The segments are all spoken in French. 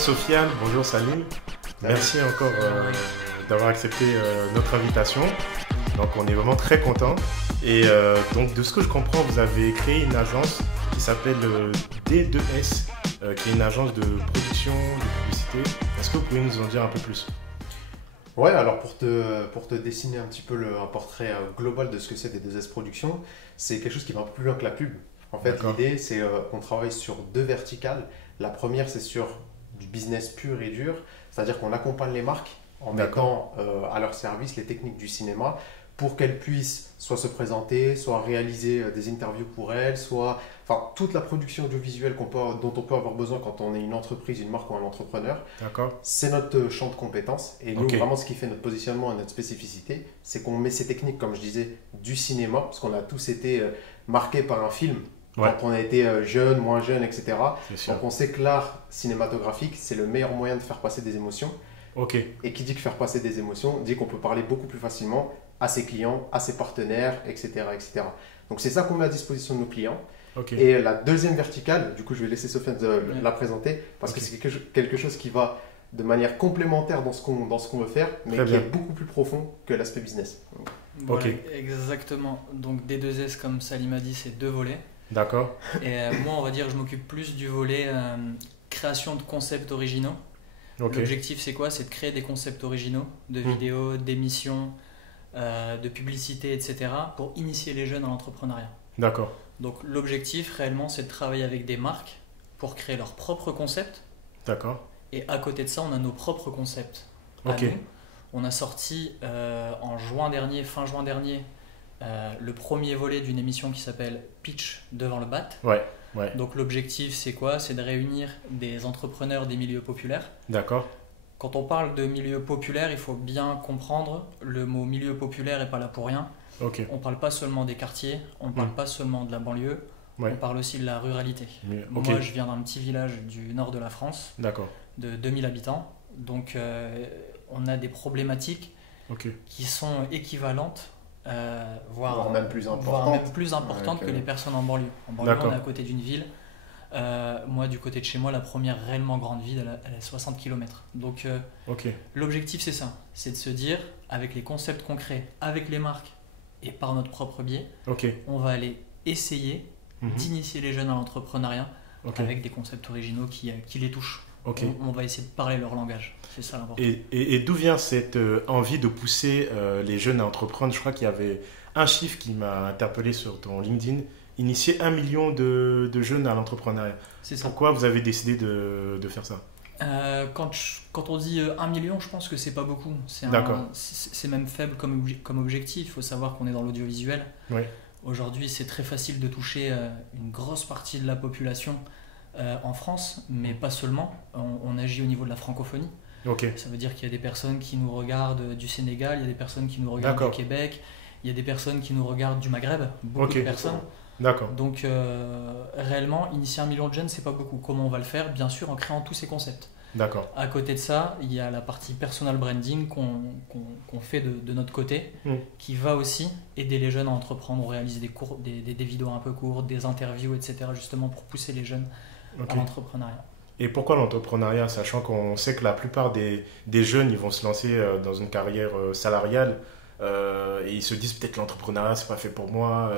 Bonjour Sofiane, bonjour Salim. Merci encore d'avoir accepté notre invitation. Donc on est vraiment très contents. Et donc de ce que je comprends, vous avez créé une agence qui s'appelle D2S, qui est une agence de production, de publicité. Est-ce que vous pouvez nous en dire un peu plus? Ouais, alors pour te dessiner un petit peu un portrait global de ce que c'est des 2S Productions, c'est quelque chose qui va un peu plus loin que la pub. En fait, D'accord. l'idée, c'est qu'on travaille sur deux verticales. La première, c'est sur du business pur et dur, c'est-à-dire qu'on accompagne les marques en D'accord. mettant à leur service les techniques du cinéma pour qu'elles puissent soit se présenter, soit réaliser des interviews pour elles, soit enfin, toute la production audiovisuelle dont on peut avoir besoin quand on est une entreprise, une marque ou un entrepreneur. D'accord. C'est notre champ de compétences. Et nous, Ok. vraiment, ce qui fait notre positionnement et notre spécificité, c'est qu'on met ces techniques, comme je disais, du cinéma, parce qu'on a tous été marqués par un film Ouais, quand on a été jeune, moins jeune, etc. c'est sûr. Donc on sait que l'art cinématographique, c'est le meilleur moyen de faire passer des émotions. Ok. Et qui dit que faire passer des émotions, dit qu'on peut parler beaucoup plus facilement à ses clients, à ses partenaires, etc. etc. Donc c'est ça qu'on met à disposition de nos clients. Ok. Et la deuxième verticale, du coup je vais laisser Sofiane la Ouais. présenter, parce Ok. que c'est quelque chose qui va de manière complémentaire dans ce qu'on veut faire, mais Très qui bien. est beaucoup plus profond que l'aspect business. Voilà, Ok. exactement. Donc D2S, comme Salim a dit, c'est deux volets. D'accord. Et moi, on va dire, je m'occupe plus du volet création de concepts originaux. Ok. L'objectif, c'est quoi? C'est de créer des concepts originaux, de vidéos, d'émissions, de publicités, etc. pour initier les jeunes à l'entrepreneuriat. D'accord. Donc l'objectif, réellement, c'est de travailler avec des marques pour créer leurs propres concepts. D'accord. Et à côté de ça, on a nos propres concepts. À Ok. nous. On a sorti en juin dernier, fin juin dernier, le premier volet d'une émission qui s'appelle Pitch devant le BAT. Ouais. Ouais. Donc l'objectif, c'est quoi? C'est de réunir des entrepreneurs des milieux populaires. D'accord. Quand on parle de milieu populaire, il faut bien comprendre, le mot milieu populaire n'est pas là pour rien. Ok. On ne parle pas seulement des quartiers, on ne parle pas seulement de la banlieue, Ouais. on parle aussi de la ruralité. Mais- Ok. Moi, je viens d'un petit village du nord de la France, D'accord. de 2000 habitants. Donc on a des problématiques Ok. qui sont équivalentes, Voire même plus voire importantes. même plus importantes Ouais, que ok. les personnes en banlieue. En banlieue, D'accord. on est à côté d'une ville. Moi, du côté de chez moi, la première réellement grande ville, elle a 60 km. Donc Ok. l'objectif, c'est ça. C'est de se dire, avec les concepts concrets, avec les marques et par notre propre biais, Ok. on va aller essayer Mhm. d'initier les jeunes à l'entrepreneuriat Ok. avec des concepts originaux qui les touchent. Ok. On va essayer de parler leur langage. C'est ça l'important. Et d'où vient cette envie de pousser les jeunes à entreprendre? Je crois qu'il y avait un chiffre qui m'a interpellé sur ton LinkedIn. Initier 1 million de jeunes à l'entrepreneuriat. C'est ça. Pourquoi vous avez décidé de faire ça? Quand on dit 1 million, je pense que c'est pas beaucoup. D'accord. C'est même faible comme objectif. Il faut savoir qu'on est dans l'audiovisuel. Oui. Aujourd'hui, c'est très facile de toucher une grosse partie de la population en France, mais pas seulement. On agit au niveau de la francophonie. Ok. Ça veut dire qu'il y a des personnes qui nous regardent du Sénégal, il y a des personnes qui nous regardent D'accord. du Québec, il y a des personnes qui nous regardent du Maghreb, beaucoup Ok. de personnes. D'accord. Donc réellement, initier 1 million de jeunes, c'est pas beaucoup. Comment on va le faire? Bien sûr, en créant tous ces concepts. D'accord. À côté de ça, il y a la partie personal branding qu'on fait de notre côté, qui va aussi aider les jeunes à entreprendre, réaliser des cours, des vidéos un peu courtes, des interviews, etc. justement pour pousser les jeunes Ok. à l'entrepreneuriat. Et pourquoi l'entrepreneuriat, sachant qu'on sait que la plupart des jeunes, ils vont se lancer dans une carrière salariale et ils se disent peut-être l'entrepreneuriat, c'est pas fait pour moi,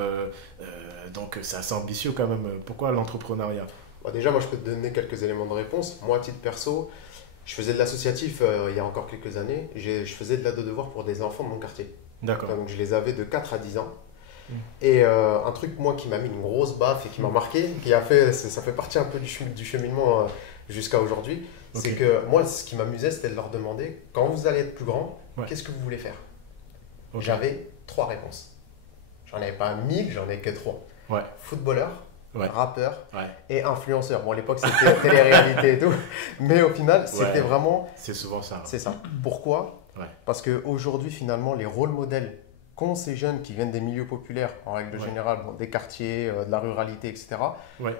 donc c'est assez ambitieux quand même. Pourquoi l'entrepreneuriat? Bon, déjà, moi, je peux te donner quelques éléments de réponse. Moi, à titre perso, je faisais de l'associatif il y a encore quelques années. Je faisais de l'aide aux devoirs pour des enfants de mon quartier. D'accord. Donc, je les avais de 4 à 10 ans. Mm. Et un truc, moi, qui m'a mis une grosse baffe et qui m'a marqué, ça fait partie un peu du cheminement jusqu'à aujourd'hui, c'est Ok. que moi, ce qui m'amusait, c'était de leur demander, quand vous allez être plus grand, Ouais. qu'est-ce que vous voulez faire? Ok. J'avais 3 réponses. J'en avais pas 1000, j'en ai que 3. Ouais. Footballeur, Ouais. rappeur Ouais. et influenceur. Bon, à l'époque, c'était télé-réalité et tout. Mais au final, c'était Ouais. vraiment... C'est souvent ça. C'est ça. Pourquoi? Ouais. Parce qu'aujourd'hui, finalement, les rôles modèles qu'ont ces jeunes qui viennent des milieux populaires, en règle Ouais. générale, bon, des quartiers, de la ruralité, etc., Ouais.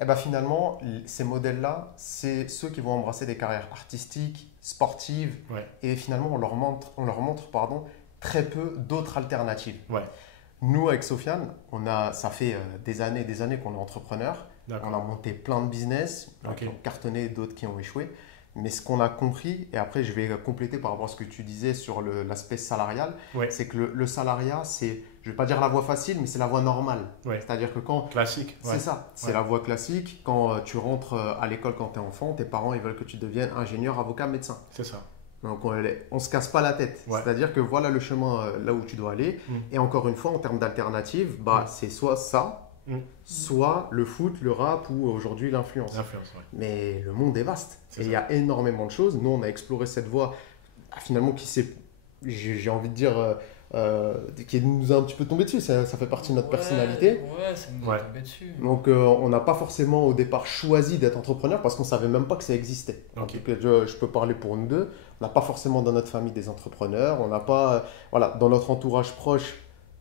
eh ben, finalement, ces modèles-là, c'est ceux qui vont embrasser des carrières artistiques, sportives, Ouais. et finalement, on leur montre très peu d'autres alternatives. Ouais. Nous, avec Sofiane, ça fait des années qu'on est entrepreneur. On D'accord. a monté plein de business, Ok. qui ont cartonné, d'autres qui ont échoué. Mais ce qu'on a compris, et après je vais compléter par rapport à ce que tu disais sur l'aspect salarial, c'est que le salariat, c'est, je ne vais pas dire la voie facile, mais c'est la voie normale. C'est-à-dire que quand… Classique. C'est ça, c'est la voie classique. Quand tu rentres à l'école quand tu es enfant, tes parents ils veulent que tu deviennes ingénieur, avocat, médecin. C'est ça. Donc on ne se casse pas la tête. C'est-à-dire que voilà le chemin là où tu dois aller. Et encore une fois, en termes d'alternatives, c'est soit ça, soit le foot, le rap ou aujourd'hui l'influence. Mais le monde est vaste. Et il y a énormément de choses. Nous, on a exploré cette voie finalement qui s'est, j'ai envie de dire, qui nous a un petit peu tombé dessus. Ça fait partie de notre personnalité. Ça nous a tombé dessus. Donc, on n'a pas forcément au départ choisi d'être entrepreneur parce qu'on ne savait même pas que ça existait. En tout cas, je peux parler pour nous deux. On n'a pas forcément dans notre famille des entrepreneurs. On n'a pas, dans notre entourage proche,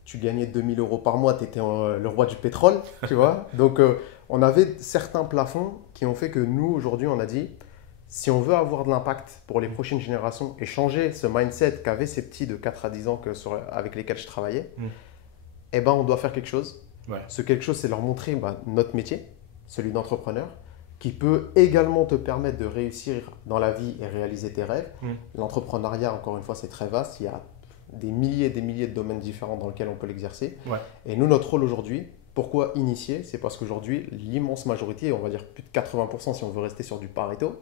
tu gagnais 2000 € par mois, tu étais le roi du pétrole, tu vois. Donc, on avait certains plafonds qui ont fait que nous, aujourd'hui, on a dit, si on veut avoir de l'impact pour les prochaines générations et changer ce mindset qu'avaient ces petits de 4 à 10 ans avec lesquels je travaillais, on doit faire quelque chose. Ce quelque chose, c'est leur montrer notre métier, celui d'entrepreneur, qui peut également te permettre de réussir dans la vie et réaliser tes rêves. L'entrepreneuriat, encore une fois, c'est très vaste. Il y a des milliers et des milliers de domaines différents dans lesquels on peut l'exercer. Et nous, notre rôle aujourd'hui, pourquoi initier? C'est parce qu'aujourd'hui, l'immense majorité, on va dire plus de 80% si on veut rester sur du Pareto,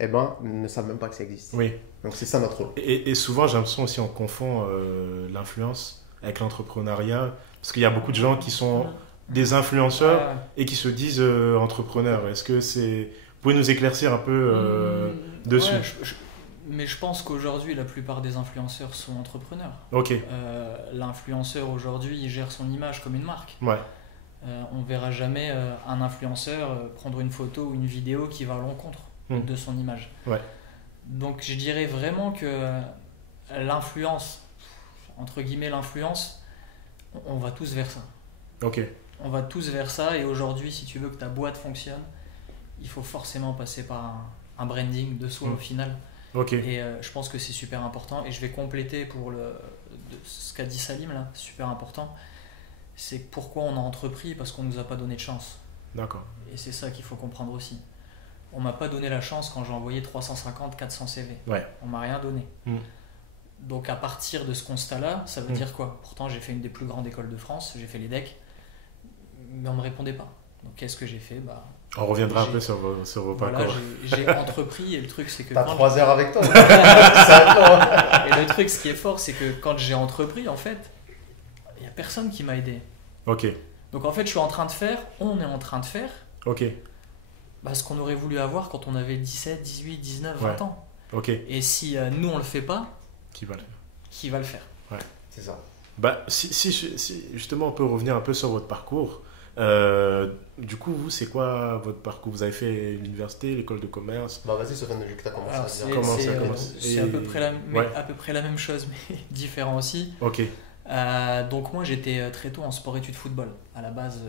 ne savent même pas que ça existe. Donc c'est ça notre rôle. Et souvent, j'ai l'impression aussi on confond l'influence avec l'entrepreneuriat, parce qu'il y a beaucoup de gens qui sont des influenceurs et qui se disent entrepreneurs. Est-ce que c'est… Vous pouvez nous éclaircir un peu dessus? Mais je pense qu'aujourd'hui, la plupart des influenceurs sont entrepreneurs. L'influenceur aujourd'hui, il gère son image comme une marque. On ne verra jamais un influenceur prendre une photo ou une vidéo qui va à l'encontre de son image. Donc je dirais vraiment que l'influence, entre guillemets l'influence, on va tous vers ça. On va tous vers ça, et aujourd'hui, si tu veux que ta boîte fonctionne, il faut forcément passer par un branding de soi au final. Et je pense que c'est super important, et je vais compléter pour ce qu'a dit Salim là, super important, c'est pourquoi on a entrepris, parce qu'on nous a pas donné de chance. Et c'est ça qu'il faut comprendre aussi. On m'a pas donné la chance quand j'ai envoyé 350-400 CV. On m'a rien donné. Donc à partir de ce constat là, ça veut dire quoi? Pourtant j'ai fait une des plus grandes écoles de France, j'ai fait l'EDEC, mais on me répondait pas. Donc qu'est-ce que j'ai fait? On reviendra un peu sur vos parcours. J'ai entrepris, et le truc c'est que… T'as 3 heures avec toi. Et le truc, ce qui est fort, c'est que quand j'ai entrepris, en fait, il n'y a personne qui m'a aidé. Donc en fait, je suis en train de faire, on est en train de faire ce qu'on aurait voulu avoir quand on avait 17, 18, 19, 20 ans. Et si nous on le fait pas, qui va le faire? Qui va le faire? C'est ça. Si justement on peut revenir un peu sur votre parcours. Du coup, vous, c'est quoi votre parcours? Vous avez fait l'université, l'école de commerce? Vas-y, Sofiane, vu que tu as commencé à dire. Comment ça commence? C'est à peu près la même chose, mais différent aussi. Donc moi, j'étais très tôt en sport-études football. À la base,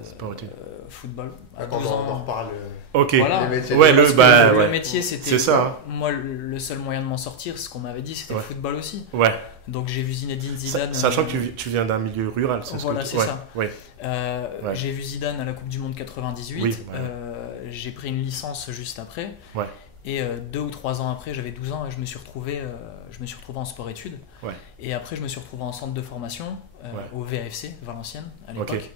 football. Quand on en reparle. Voilà. Les métiers. Le métier, c'était… C'est ça. Moi, le seul moyen de m'en sortir, ce qu'on m'avait dit, c'était le football aussi. Donc j'ai vu Zinedine Zidane… Sachant que tu viens d'un milieu rural, c'est ça. ça. J'ai vu Zidane à la Coupe du Monde 98. J'ai pris une licence juste après. Et 2 ou 3 ans après, j'avais 12 ans et je me suis retrouvé en sport-études. Et après, je me suis retrouvé en centre de formation au VAFC, Valenciennes, à l'époque.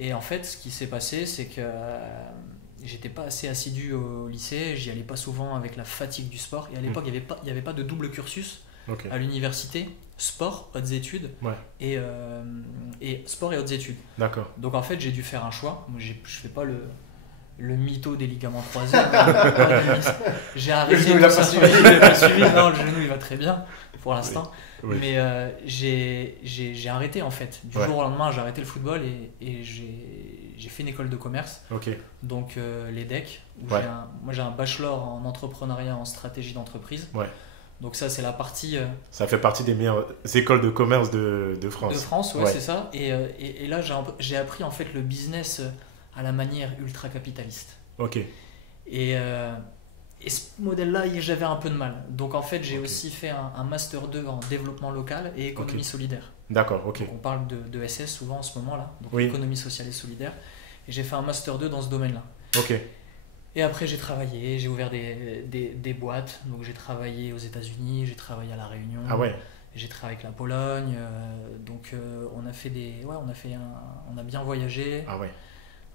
Et en fait, ce qui s'est passé, c'est que j'étais pas assez assidu au lycée, j'y allais pas souvent avec la fatigue du sport. Et à l'époque, il n'y avait pas de double cursus à l'université, sport, hautes études et sport et hautes études. Donc en fait, j'ai dû faire un choix. Moi, je fais pas le mytho des ligaments croisés. J'ai arrêté. Le genou, il a pas suivi. Non, le genou, il va très bien pour l'instant. Mais j'ai arrêté en fait. Du jour au lendemain, j'ai arrêté le football et j'ai fait une école de commerce. Donc l'EDEC, où j'ai un bachelor en entrepreneuriat en stratégie d'entreprise. Donc ça, c'est la partie… Ça fait partie des meilleures écoles de commerce de France. De France, c'est ça. Et là, j'ai appris en fait le business à la manière ultra capitaliste. Et ce modèle-là, j'avais un peu de mal. Donc en fait, j'ai aussi fait un Master 2 en développement local et économie solidaire. Donc, on parle de SS souvent en ce moment-là, donc économie sociale et solidaire. Et j'ai fait un Master 2 dans ce domaine-là. Et après, j'ai travaillé, j'ai ouvert des boîtes. Donc, j'ai travaillé aux États-Unis, j'ai travaillé à La Réunion. Ah ouais. J'ai travaillé avec la Pologne. Donc, on a fait on a bien voyagé Ah ouais.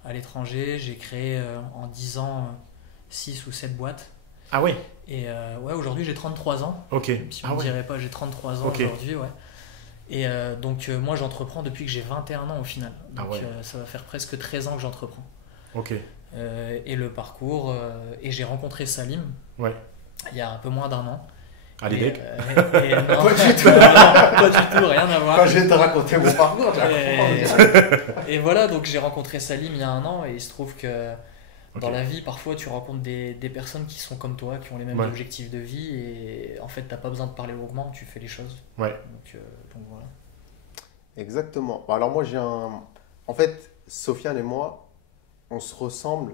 à l'étranger. J'ai créé en 10 ans 6 ou 7 boîtes. Ah ouais. Et aujourd'hui, j'ai 33 ans. Ok. Si on ne dirait pas, j'ai 33 ans aujourd'hui, ouais. Et donc, moi, j'entreprends depuis que j'ai 21 ans au final. Donc, ça va faire presque 13 ans que j'entreprends. Ok. Et le parcours, et j'ai rencontré Salim il y a un peu moins d'1 an. À l'IDEC Pas du tout. Pas du tout, rien à voir. Quand je vais te raconter mon parcours, et voilà, donc j'ai rencontré Salim il y a 1 an, et il se trouve que dans la vie, parfois, tu rencontres des personnes qui sont comme toi, qui ont les mêmes objectifs de vie, et en fait, tu n'as pas besoin de parler longuement, tu fais les choses. Ouais. Donc voilà. Exactement. Alors moi, en fait, Sofiane et moi, on se ressemble,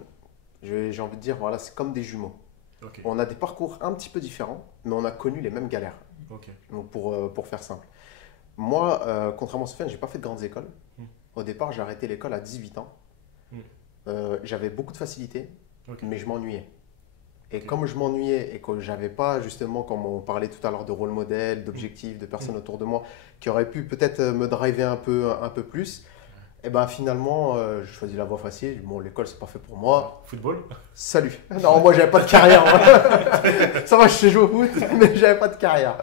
j'ai envie de dire, voilà, c'est comme des jumeaux. Okay. On a des parcours un petit peu différents, mais on a connu les mêmes galères. Okay. Donc pour faire simple. Moi, contrairement à Sofiane, je n'ai pas fait de grandes écoles. Au départ, j'ai arrêté l'école à 18 ans. J'avais beaucoup de facilité, mais je m'ennuyais. Et comme je m'ennuyais et que j'avais pas, justement, comme on parlait tout à l'heure de rôle modèle, d'objectifs, de personnes autour de moi qui auraient pu peut-être me driver un peu plus, et ben finalement, je choisis la voie facile. Bon, l'école, c'est pas fait pour moi. Football? Salut. Non, moi, j'avais pas de carrière. Ça va, je sais jouer au foot, mais j'avais pas de carrière.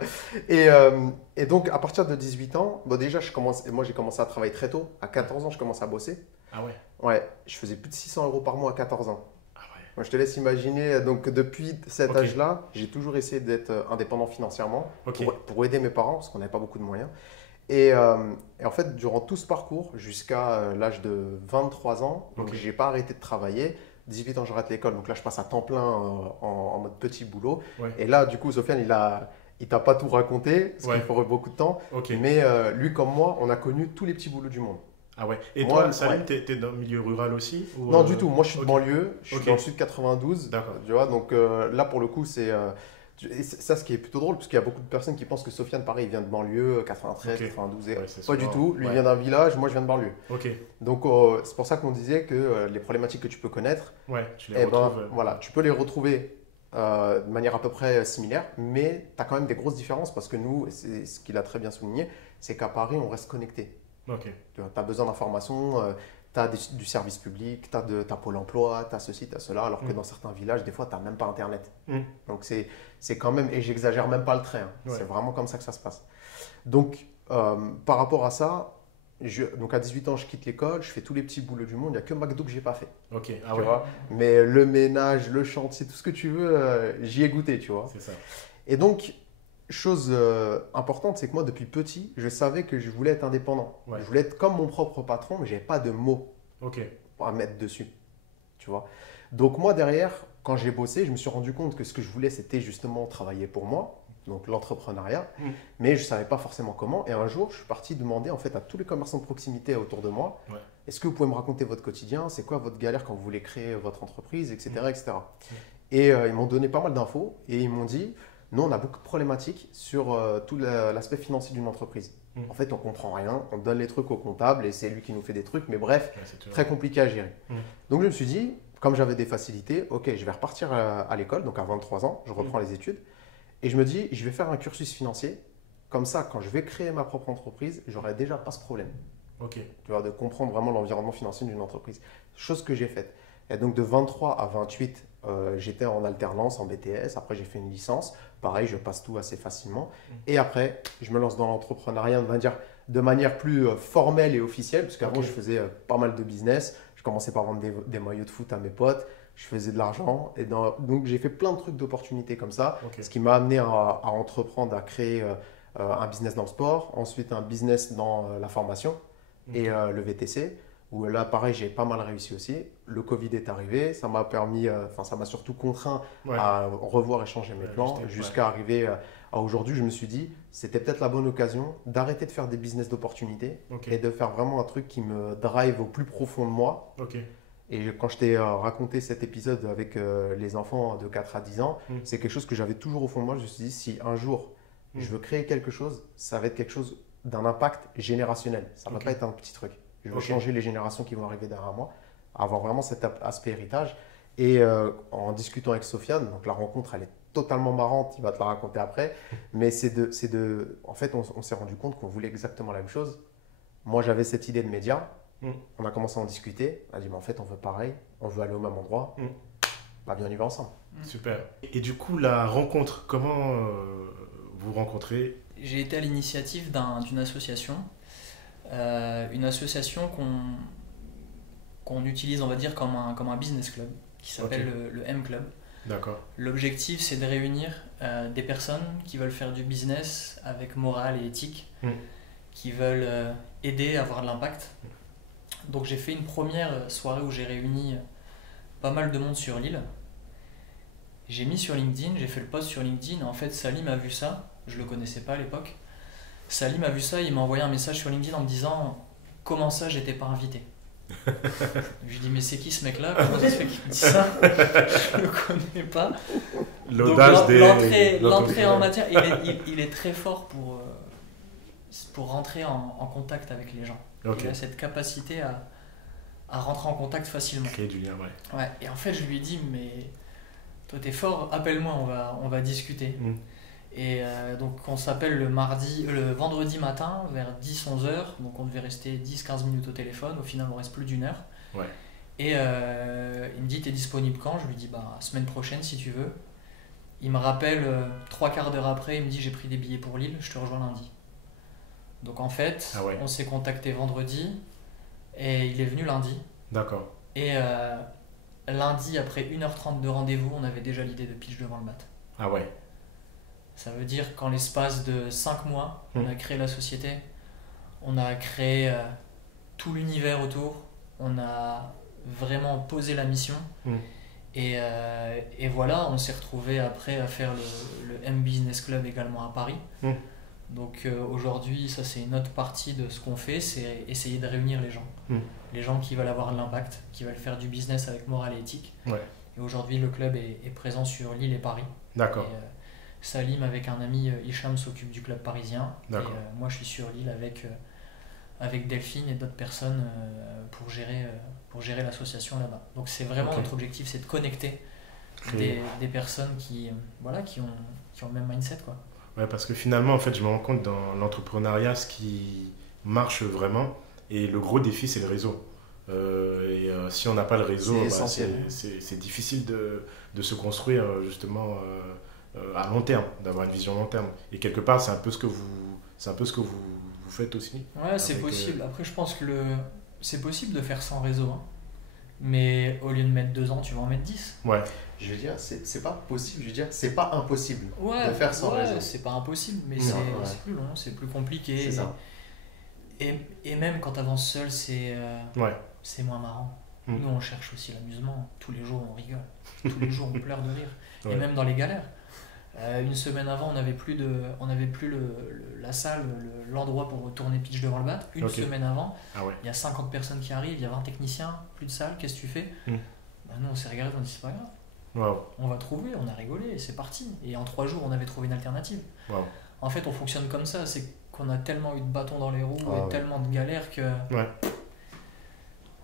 Et donc, à partir de 18 ans, bon, déjà, moi, j'ai commencé à travailler très tôt. À 14 ans, je commençais à bosser. Ah ouais? Ouais, je faisais plus de 600 € par mois à 14 ans. Ah ouais. Moi, je te laisse imaginer. Donc, depuis cet âge-là, j'ai toujours essayé d'être indépendant financièrement pour aider mes parents, parce qu'on n'avait pas beaucoup de moyens. Et en fait, durant tout ce parcours, jusqu'à l'âge de 23 ans, donc j'ai pas arrêté de travailler. 18 ans, je rate l'école, donc là, je passe à temps plein en mode petit boulot. Ouais. Et là, du coup, Sofiane, il t'a pas tout raconté, parce qu'il faudrait beaucoup de temps. Mais lui, comme moi, on a connu tous les petits boulots du monde. Ah ouais. Et moi, toi, Salim, t'es dans le milieu rural aussi ou Non, du tout. Moi, je suis de banlieue. Je suis dans le sud 92. D'accord. Tu vois, donc là, pour le coup, c'est… ça, ce qui est plutôt drôle, parce qu'il y a beaucoup de personnes qui pensent que Sofiane, pareil, il vient de banlieue, 93, 92. Pas du tout. Lui, il vient d'un village, moi, je viens de banlieue. Donc, c'est pour ça qu'on disait que les problématiques que tu peux connaître, tu les retrouves. Voilà, tu peux les retrouver de manière à peu près similaire, mais tu as quand même des grosses différences, parce que nous, c'est ce qu'il a très bien souligné, c'est qu'à Paris, on reste connecté. Tu as besoin d'informations. Tu as du service public, tu as Pôle emploi, tu as ceci, tu as cela, alors que dans certains villages, des fois, tu n'as même pas Internet. Donc, c'est quand même, et j'exagère même pas le trait, c'est vraiment comme ça que ça se passe. Donc, par rapport à ça, donc à 18 ans, je quitte l'école, je fais tous les petits boulots du monde, il n'y a que McDo que je n'ai pas fait. Tu vois, mais le ménage, le chantier, tout ce que tu veux, j'y ai goûté, tu vois. C'est ça. Et donc, chose importante, c'est que moi, depuis petit, je savais que je voulais être indépendant. Je voulais être comme mon propre patron, mais je n'avais pas de mots à mettre dessus. Tu vois. Donc moi, derrière, quand j'ai bossé, je me suis rendu compte que ce que je voulais, c'était justement travailler pour moi, donc l'entrepreneuriat, mais je ne savais pas forcément comment. Et un jour, je suis parti demander en fait, à tous les commerçants de proximité autour de moi, est-ce que vous pouvez me raconter votre quotidien? C'est quoi votre galère quand vous voulez créer votre entreprise, etc. etc. Et ils m'ont donné pas mal d'infos et ils m'ont dit… Nous, on a beaucoup de problématiques sur tout l'aspect financier d'une entreprise. En fait, on ne comprend rien, on donne les trucs au comptable et c'est lui qui nous fait des trucs, mais bref, très compliqué à gérer. Donc, je me suis dit, comme j'avais des facilités, ok, je vais repartir à l'école, donc à 23 ans, je reprends les études, et je me dis, je vais faire un cursus financier, comme ça, quand je vais créer ma propre entreprise, j'aurai déjà pas ce problème. Tu vois, de comprendre vraiment l'environnement financier d'une entreprise. Chose que j'ai faite. Et donc, de 23 à 28, j'étais en alternance, en BTS. Après, j'ai fait une licence. Pareil, je passe tout assez facilement. Et après, je me lance dans l'entrepreneuriat de manière plus formelle et officielle. Parce qu'avant, je faisais pas mal de business. Je commençais par vendre des maillots de foot à mes potes. Je faisais de l'argent. Donc, j'ai fait plein de trucs d'opportunités comme ça. Ce qui m'a amené à entreprendre, à créer un business dans le sport. Ensuite, un business dans la formation et le VTC. Où là, pareil, j'ai pas mal réussi aussi. Le Covid est arrivé, ça m'a permis, ça m'a surtout contraint à revoir et changer mes plans jusqu'à arriver à aujourd'hui. Je me suis dit, c'était peut-être la bonne occasion d'arrêter de faire des business d'opportunité et de faire vraiment un truc qui me drive au plus profond de moi. Et quand je t'ai raconté cet épisode avec les enfants de 4 à 10 ans, c'est quelque chose que j'avais toujours au fond de moi. Je me suis dit, si un jour je veux créer quelque chose, ça va être quelque chose d'un impact générationnel. Ça ne va pas être un petit truc. Je veux changer les générations qui vont arriver derrière moi, avoir vraiment cet aspect héritage. Et en discutant avec Sofiane, donc la rencontre, elle est totalement marrante, il va te la raconter après. Mais en fait, on s'est rendu compte qu'on voulait exactement la même chose. Moi, j'avais cette idée de média. On a commencé à en discuter. On a dit, mais en fait, on veut pareil, on veut aller au même endroit. Bah, bien, on y va ensemble. Super. Et du coup, la rencontre, comment vous rencontrez? J'ai été à l'initiative d'une association. Une association qu'on utilise, on va dire, comme un business club, qui s'appelle le M-Club. D'accord. L'objectif, c'est de réunir des personnes qui veulent faire du business avec morale et éthique, qui veulent aider à avoir de l'impact. Donc j'ai fait une première soirée où j'ai réuni pas mal de monde sur l'île. J'ai mis sur LinkedIn, j'ai fait le post sur LinkedIn. En fait, Salim a vu ça, je le connaissais pas à l'époque. Salim a vu ça, il m'a envoyé un message sur LinkedIn en me disant « Comment ça, j'étais pas invité ?» Je lui dis mais c'est qui ce mec là, comment ça se fait qu'il me dit ça, je le connais pas. L'audace l'entrée en matière, il est très fort pour rentrer en contact avec les gens. Il a cette capacité à rentrer en contact facilement, créer du lien. Ouais. Et en fait je lui ai dit mais toi t'es fort, appelle-moi, on va discuter. Et donc on s'appelle le vendredi matin vers 10-11 heures, donc on devait rester 10-15 minutes au téléphone, au final on reste plus d'1 heure. Et il me dit t'es disponible quand? Je lui dis bah semaine prochaine si tu veux. Il me rappelle 3/4 d'heure après, il me dit j'ai pris des billets pour Lille, je te rejoins lundi. Donc en fait on s'est contacté vendredi et il est venu lundi. D'accord. Et lundi après 1h30 de rendez-vous, on avait déjà l'idée de pitch devant le mat. Ah ouais. Ça veut dire qu'en l'espace de 5 mois, on a créé la société, on a créé tout l'univers autour, on a vraiment posé la mission. Et voilà, on s'est retrouvé après à faire le M Business Club également à Paris. Donc aujourd'hui, ça c'est une autre partie de ce qu'on fait, c'est essayer de réunir les gens. Les gens qui veulent avoir de l'impact, qui veulent faire du business avec morale et éthique. Et aujourd'hui, le club est présent sur Lille et Paris. D'accord. Salim avec un ami Hicham s'occupe du club parisien et moi je suis sur l'île avec Delphine et d'autres personnes pour gérer l'association là-bas. Donc c'est vraiment notre objectif, c'est de connecter des personnes qui ont le même mindset quoi. Ouais, parce que finalement en fait je me rends compte dans l'entrepreneuriat ce qui marche vraiment et le gros défi c'est le réseau. Si on n'a pas le réseau, c'est difficile de se construire justement à long terme, d'avoir une vision long terme. Et quelque part, c'est un peu ce que vous faites aussi. Ouais, c'est possible. Après, je pense que c'est possible de faire sans réseau. Hein. Mais au lieu de mettre 2 ans, tu vas en mettre 10. Ouais. Je veux dire, c'est pas possible. Je veux dire, c'est pas impossible de faire sans réseau. C'est pas impossible, mais c'est plus long, c'est plus compliqué. C'est ça. Et même quand tu avances seul, c'est moins marrant. Nous, on cherche aussi l'amusement. Tous les jours, on rigole. Tous les jours, on pleure de rire. Et même dans les galères. Une semaine avant, on n'avait plus la salle, l'endroit pour retourner pitch devant le bat. Une semaine avant, il y a 50 personnes qui arrivent, il y a 20 techniciens, plus de salle, qu'est-ce que tu fais? Bah nous, on s'est regardé, on dit c'est pas grave. On va trouver, on a rigolé, et c'est parti. Et en 3 jours, on avait trouvé une alternative. En fait, on fonctionne comme ça, c'est qu'on a tellement eu de bâtons dans les roues et tellement de galères que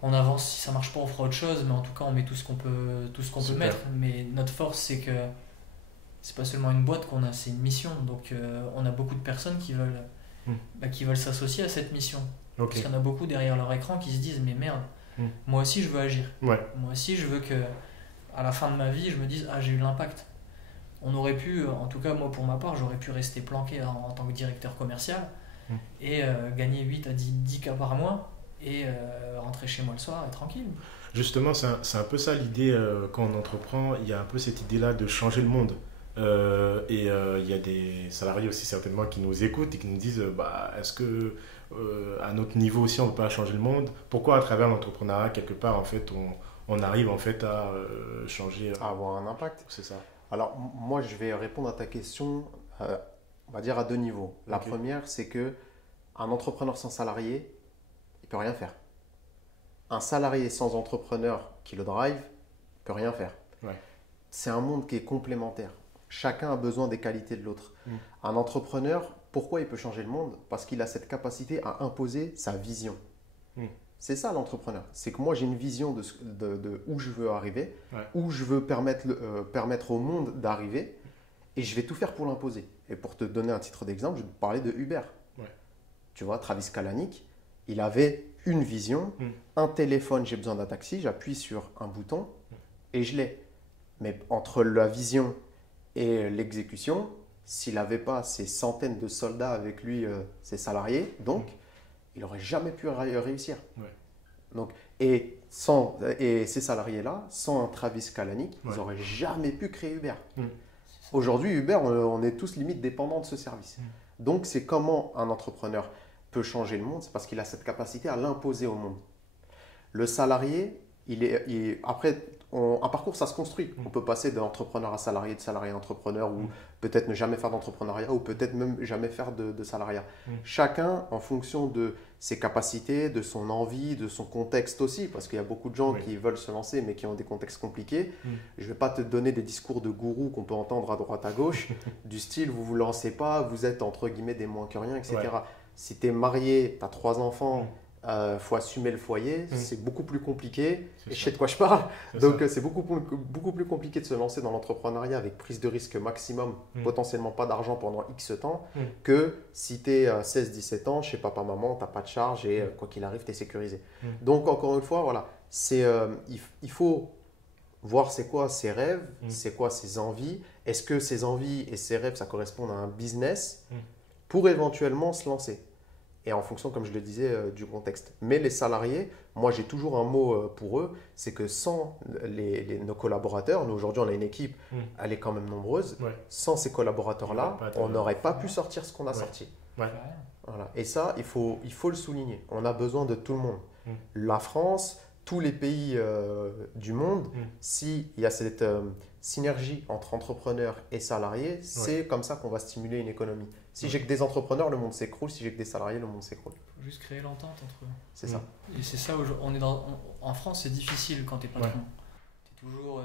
on avance. Si ça marche pas, on fera autre chose, mais en tout cas, on met tout ce qu'on peut mettre. Mais notre force, c'est que c'est pas seulement une boîte qu'on a, c'est une mission. Donc on a beaucoup de personnes qui veulent s'associer à cette mission. Parce qu'il y en a beaucoup derrière leur écran qui se disent mais merde, moi aussi je veux agir. Moi aussi je veux que à la fin de ma vie je me dise j'ai eu de l'impact. On aurait pu, en tout cas moi pour ma part, j'aurais pu rester planqué en tant que directeur commercial et gagner 8 à 10 cas par mois et rentrer chez moi le soir et tranquille. Justement, c'est un peu ça l'idée quand on entreprend, il y a un peu cette idée-là de changer le monde. Il y a des salariés aussi certainement qui nous écoutent et qui nous disent est-ce que à notre niveau aussi on ne peut pas changer le monde? Pourquoi à travers l'entrepreneuriat quelque part en fait on arrive en fait à changer, à avoir un impact? C'est ça. Alors moi je vais répondre à ta question on va dire à 2 niveaux. La première c'est que un entrepreneur sans salarié il peut rien faire. Un salarié sans entrepreneur qui le drive peut rien faire. C'est un monde qui est complémentaire. Chacun a besoin des qualités de l'autre. Un entrepreneur, pourquoi il peut changer le monde? Parce qu'il a cette capacité à imposer sa vision. C'est ça l'entrepreneur. C'est que moi, j'ai une vision de où je veux arriver, où je veux permettre au monde d'arriver, et je vais tout faire pour l'imposer. Et pour te donner un titre d'exemple, je vais te parler de Uber. Tu vois, Travis Kalanick, il avait une vision, un téléphone, j'ai besoin d'un taxi, j'appuie sur un bouton et je l'ai. Mais entre la vision et l'exécution, s'il n'avait pas ces centaines de soldats avec lui, ses salariés, donc, il n'aurait jamais pu réussir. Donc, et ces salariés-là, sans un Travis Kalanick, ils n'auraient jamais pu créer Uber. Aujourd'hui, Uber, on est tous limite dépendants de ce service. Donc, c'est comment un entrepreneur peut changer le monde, c'est parce qu'il a cette capacité à l'imposer au monde. Le salarié, après, un parcours, ça se construit. On peut passer d'entrepreneur à salarié, de salarié à entrepreneur, ou peut-être ne jamais faire d'entrepreneuriat, ou peut-être même jamais faire de salariat. Chacun, en fonction de ses capacités, de son envie, de son contexte aussi, parce qu'il y a beaucoup de gens qui veulent se lancer, mais qui ont des contextes compliqués. Je ne vais pas te donner des discours de gourou qu'on peut entendre à droite à gauche, du style, vous ne vous lancez pas, vous êtes entre guillemets des moins que rien, etc. Si tu es marié, tu as 3 enfants, faut assumer le foyer, c'est beaucoup plus compliqué. Et je sais de quoi je parle. Donc, c'est beaucoup plus compliqué de se lancer dans l'entrepreneuriat avec prise de risque maximum, potentiellement pas d'argent pendant X temps, que si tu es 16-17 ans, chez papa, maman, tu n'as pas de charge et quoi qu'il arrive, tu es sécurisé. Donc, encore une fois, voilà, il faut voir c'est quoi ses rêves, c'est quoi ses envies. Est-ce que ses envies et ses rêves, ça correspond à un business pour éventuellement se lancer. Et en fonction, comme je le disais, du contexte. Mais les salariés, moi j'ai toujours un mot pour eux, c'est que sans nos collaborateurs, nous aujourd'hui on a une équipe, elle est quand même nombreuse, sans ces collaborateurs-là, on n'aurait pas pu sortir ce qu'on a sorti. Voilà. Et ça, il faut le souligner. On a besoin de tout le monde. La France, tous les pays du monde, s'il y a cette synergie entre entrepreneurs et salariés, c'est comme ça qu'on va stimuler une économie. Si j'ai que des entrepreneurs, le monde s'écroule. Si j'ai que des salariés, le monde s'écroule. Il faut juste créer l'entente entre eux. C'est ça. Et c'est ça, en France, c'est difficile quand tu es patron. Tu es toujours…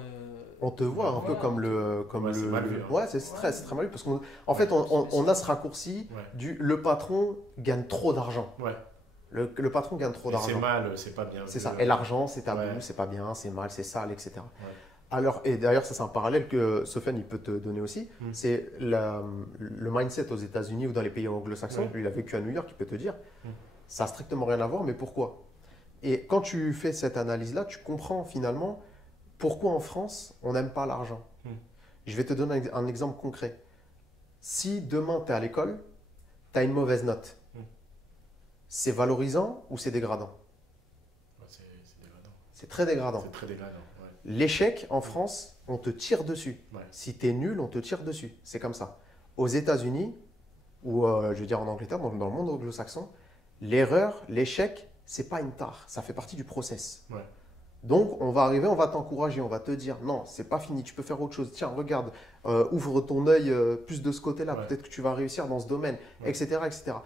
On te voit un peu comme le… c'est mal vu. Ouais, c'est très mal vu. Parce qu'en fait, on a ce raccourci du le patron gagne trop d'argent. Le patron gagne trop d'argent. C'est mal, c'est pas bien. C'est ça. Et l'argent, c'est tabou, c'est pas bien, c'est mal, c'est sale, etc. Alors, et d'ailleurs, ça c'est un parallèle que Sofiane il peut te donner aussi. C'est le mindset aux États-Unis ou dans les pays anglo-saxons. Lui, il a vécu à New York, il peut te dire. Ça n'a strictement rien à voir, mais pourquoi? Et quand tu fais cette analyse-là, tu comprends finalement pourquoi en France, on n'aime pas l'argent. Je vais te donner un exemple concret. Si demain, tu es à l'école, tu as une mauvaise note, c'est valorisant ou c'est dégradant? C'est dégradant. C'est très dégradant. C'est très dégradant. L'échec en France, on te tire dessus. Si tu es nul, on te tire dessus. C'est comme ça. Aux États-Unis, ou je veux dire en Angleterre, dans le monde anglo-saxon, l'erreur, l'échec, c'est pas une tare. Ça fait partie du process. Donc, on va arriver, on va t'encourager, on va te dire non, c'est pas fini, tu peux faire autre chose. Tiens, regarde, ouvre ton œil plus de ce côté-là. Peut-être que tu vas réussir dans ce domaine, etc., etc.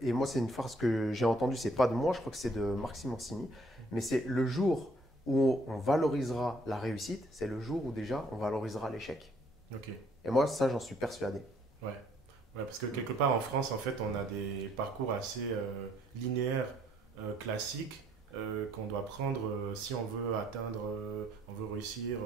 Et moi, c'est une phrase que j'ai entendue, c'est pas de moi, je crois que c'est de Marc Simoncini, mais c'est le jour où on valorisera la réussite, c'est le jour où déjà on valorisera l'échec. Et moi, ça, j'en suis persuadé. Parce que quelque part en France, en fait, on a des parcours assez linéaires, classiques, qu'on doit prendre si on veut atteindre, on veut réussir,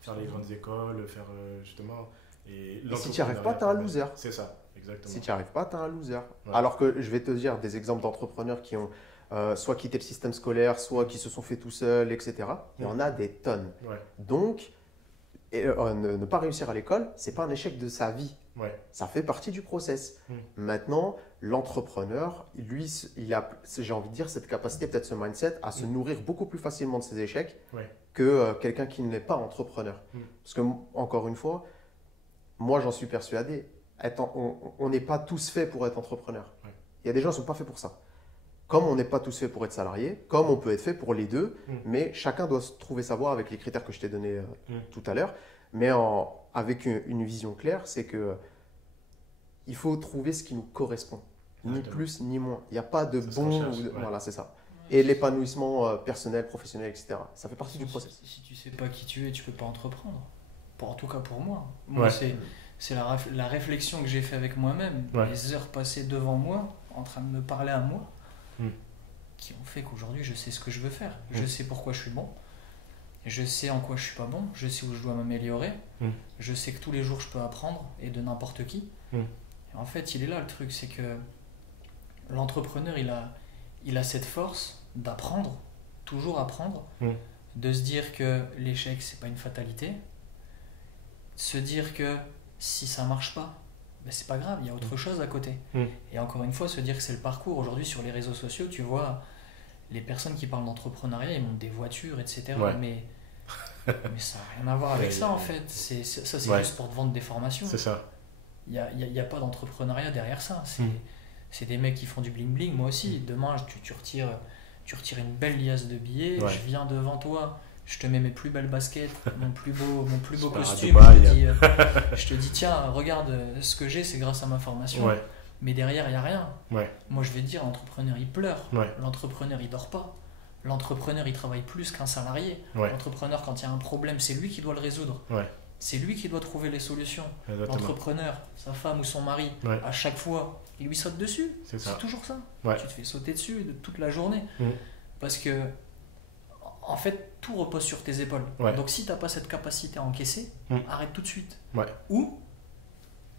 faire les grandes écoles, faire justement… Et si tu n'y arrives pas, tu es un loser. C'est ça, exactement. Si tu n'y arrives pas, tu es un loser. Alors que je vais te dire des exemples d'entrepreneurs qui ont soit quitté le système scolaire, soit qui se sont fait tout seuls, etc. Il y en a des tonnes. Donc, ne pas réussir à l'école, ce n'est pas un échec de sa vie. Ça fait partie du process. Maintenant, l'entrepreneur, lui, il a, j'ai envie de dire, cette capacité, peut-être ce mindset, à se nourrir beaucoup plus facilement de ses échecs que quelqu'un qui n'est pas entrepreneur. Parce que, encore une fois, moi, j'en suis persuadé, on n'est pas tous faits pour être entrepreneur. Il y a des gens qui ne sont pas faits pour ça. Comme on n'est pas tous faits pour être salarié, comme on peut être fait pour les deux, mais chacun doit trouver sa voie avec les critères que je t'ai donnés tout à l'heure. Mais avec une vision claire, c'est que il faut trouver ce qui nous correspond, ni plus ni moins. Il n'y a pas de bon, voilà, c'est ça. Et l'épanouissement personnel, professionnel, etc. Ça fait partie du process. Si tu sais pas qui tu es, tu peux pas entreprendre. En tout cas pour moi. Moi, c'est la réflexion que j'ai fait avec moi-même. Les heures passées devant moi, en train de me parler à moi. qui ont fait qu'aujourd'hui je sais ce que je veux faire. Je sais pourquoi je suis bon. Je sais en quoi je suis pas bon. Je sais où je dois m'améliorer. Je sais que tous les jours je peux apprendre et de n'importe qui. Et en fait, il est là le truc, c'est que l'entrepreneur, il a cette force d'apprendre, toujours apprendre, de se dire que l'échec, c'est pas une fatalité, se dire que si ça marche pas, ben c'est pas grave, il y a autre chose à côté. Et encore une fois, se dire que c'est le parcours. Aujourd'hui, sur les réseaux sociaux, tu vois, les personnes qui parlent d'entrepreneuriat, ils montent des voitures, etc. Mais ça n'a rien à voir avec ça, en fait. C'est juste pour te vendre des formations. C'est ça. Il n'y a pas d'entrepreneuriat derrière ça. C'est des mecs qui font du bling bling. Moi aussi, demain, tu retires une belle liasse de billets, je viens devant toi, je te mets mes plus belles baskets, mon plus beau costume, je te dis tiens, regarde, ce que j'ai, c'est grâce à ma formation. Mais derrière, il n'y a rien. Moi, je vais te dire, l'entrepreneur, il pleure. L'entrepreneur, il dort pas. L'entrepreneur, il travaille plus qu'un salarié. L'entrepreneur, quand il y a un problème, c'est lui qui doit le résoudre. C'est lui qui doit trouver les solutions. L'entrepreneur, sa femme ou son mari, à chaque fois, il lui saute dessus. C'est toujours ça. Tu te fais sauter dessus toute la journée. Parce que, en fait, tout repose sur tes épaules. Donc, si tu n'as pas cette capacité à encaisser, arrête tout de suite. Ou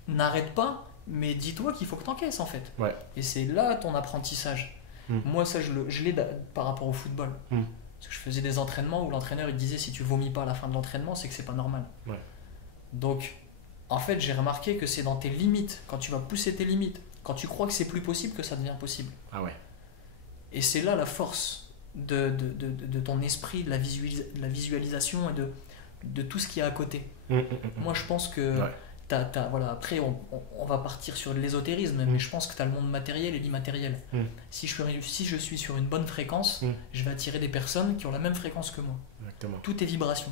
n'arrête pas, mais dis-toi qu'il faut que tu encaisses, en fait. Et c'est là ton apprentissage. Moi, ça, je l'ai par rapport au football. Parce que je faisais des entraînements où l'entraîneur il disait si tu vomis pas à la fin de l'entraînement, c'est que c'est pas normal. Donc, en fait, j'ai remarqué que c'est dans tes limites, quand tu vas pousser tes limites, quand tu crois que c'est plus possible, que ça devient possible. Et c'est là la force de ton esprit, de la visualisation et de tout ce qu'il y a à côté. Moi, je pense que voilà, après, on va partir sur de l'ésotérisme, mais je pense que tu as le monde matériel et l'immatériel. Si je suis sur une bonne fréquence, je vais attirer des personnes qui ont la même fréquence que moi. Exactement. Tout est vibration.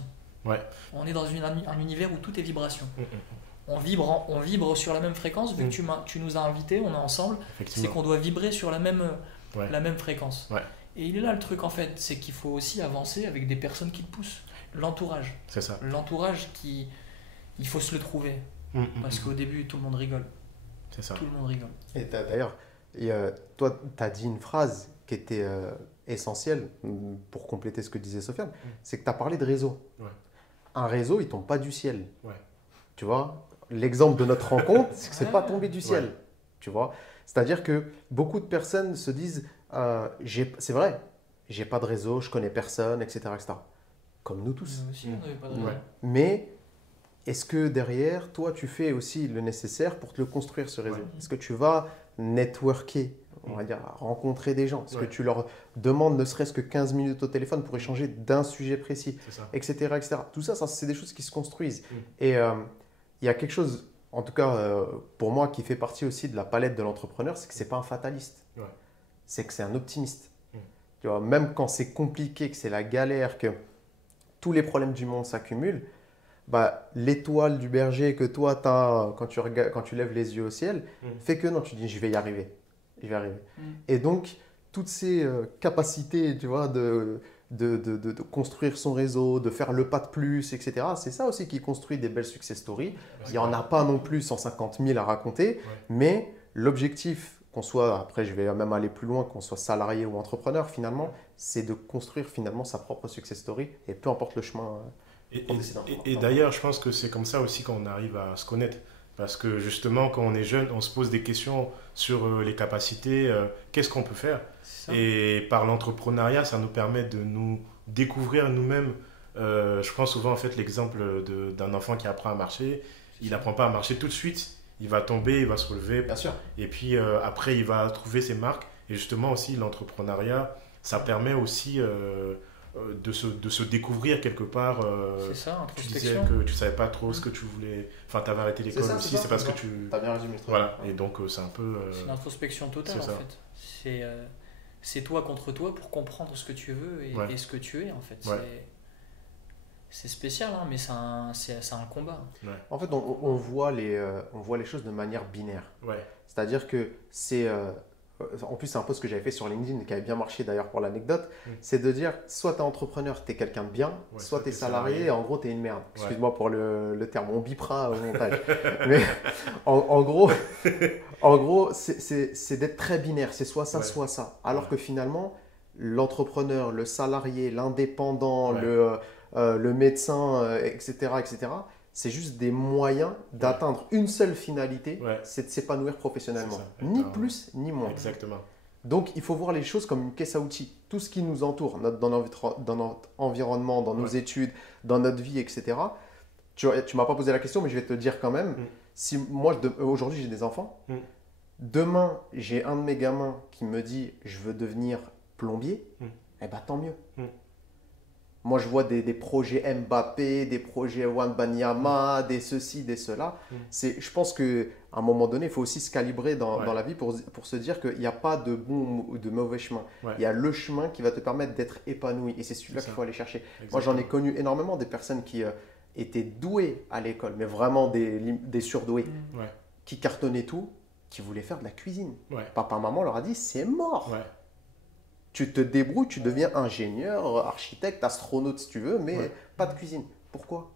On est dans un univers où tout est vibration. On vibre sur la même fréquence, vu que tu nous as invités, on est ensemble, c'est qu'on doit vibrer sur la même fréquence. Et il est là le truc, en fait, c'est qu'il faut aussi avancer avec des personnes qui te poussent. L'entourage. C'est ça. L'entourage, il faut se le trouver. Parce qu'au début, tout le monde rigole. C'est ça. Tout le monde rigole. Et d'ailleurs, toi, tu as dit une phrase qui était essentielle pour compléter ce que disait Sofiane, c'est que tu as parlé de réseau. Un réseau, il ne tombe pas du ciel. Tu vois, l'exemple de notre rencontre, c'est que ce n'est pas tombé du ciel. Tu vois, c'est-à-dire que beaucoup de personnes se disent, c'est vrai, j'ai pas de réseau, je connais personne, etc. Comme nous tous. Nous aussi, on n'avait pas de réseau. Mais est-ce que derrière, toi, tu fais aussi le nécessaire pour te le construire, ce réseau? Est-ce que tu vas networker, on va dire, rencontrer des gens? Est-ce que tu leur demandes ne serait-ce que 15 minutes au téléphone pour échanger d'un sujet précis, etc., etc. Tout ça, c'est des choses qui se construisent. Et il y a quelque chose, en tout cas pour moi, qui fait partie aussi de la palette de l'entrepreneur, c'est que ce n'est pas un fataliste. C'est que c'est un optimiste. Tu vois, même quand c'est compliqué, que c'est la galère, que tous les problèmes du monde s'accumulent, l'étoile du berger que toi tu as quand tu lèves les yeux au ciel fait que non, tu dis je vais y arriver. Et donc toutes ces capacités, tu vois, de construire son réseau, de faire le pas de plus, etc. C'est ça aussi qui construit des belles success stories. Il n'y en a pas non plus 150 000 à raconter, mais l'objectif qu'on soit, après je vais même aller plus loin, qu'on soit salarié ou entrepreneur finalement, c'est de construire finalement sa propre success story et peu importe le chemin. Et d'ailleurs, je pense que c'est comme ça aussi qu'on arrive à se connaître. Parce que justement, quand on est jeune, on se pose des questions sur les capacités, qu'est-ce qu'on peut faire. Et par l'entrepreneuriat, ça nous permet de nous découvrir nous-mêmes. Je prends souvent en fait l'exemple d'un enfant qui apprend à marcher. Il n'apprend pas à marcher tout de suite. Il va tomber, il va se relever. Bien sûr. Et puis après, il va trouver ses marques. Et justement aussi, l'entrepreneuriat, ça permet aussi de se découvrir quelque part. C'est ça, tu disais que tu ne savais pas trop ce que tu voulais. Enfin, tu avais arrêté l'école aussi, c'est parce que tu. Tu as bien résumé le truc. Voilà, et donc c'est un peu. C'est une introspection totale en fait. C'est toi contre toi pour comprendre ce que tu veux et ce que tu es en fait. C'est spécial, hein, mais c'est un combat. En fait, on voit les choses de manière binaire. C'est-à-dire que c'est. En plus, c'est un post que j'avais fait sur LinkedIn qui avait bien marché d'ailleurs pour l'anecdote. C'est de dire soit tu es entrepreneur, tu es quelqu'un de bien, soit tu es salarié et en gros tu es une merde. Excuse-moi pour le terme, on bipera au montage. Mais en gros c'est d'être très binaire, c'est soit ça, soit ça. Alors que finalement, l'entrepreneur, le salarié, l'indépendant, Ouais. le médecin, etc., etc., c'est juste des moyens d'atteindre une seule finalité, Ouais. c'est de s'épanouir professionnellement. C'est ça, Ni exactement. plus, ni moins. Exactement. Donc, il faut voir les choses comme une caisse à outils. Tout ce qui nous entoure, dans notre environnement, dans nos Ouais. études, dans notre vie, etc. Tu m'as pas posé la question, mais je vais te le dire quand même. Si moi, aujourd'hui, j'ai des enfants. Mm. Demain, j'ai un de mes gamins qui me dit « je veux devenir plombier Mm. », eh bien, tant mieux. Mm. Moi, je vois des projets Mbappé, des projets Wembanyama, des ceci, des cela. Mm. Je pense qu'à un moment donné, il faut aussi se calibrer dans Ouais. la vie pour se dire qu'il n'y a pas de bon ou de mauvais chemin. Ouais. Il y a le chemin qui va te permettre d'être épanoui. Et c'est celui-là C'est qu'il ça. faut aller chercher. Exactement. Moi, j'en ai connu énormément des personnes qui étaient douées à l'école, mais vraiment des surdoués, Ouais. qui cartonnaient tout, qui voulaient faire de la cuisine. Ouais. Papa, maman leur a dit, c'est mort. Ouais. Tu te débrouilles, tu deviens ingénieur, architecte, astronaute si tu veux, mais Ouais. pas de cuisine. Pourquoi?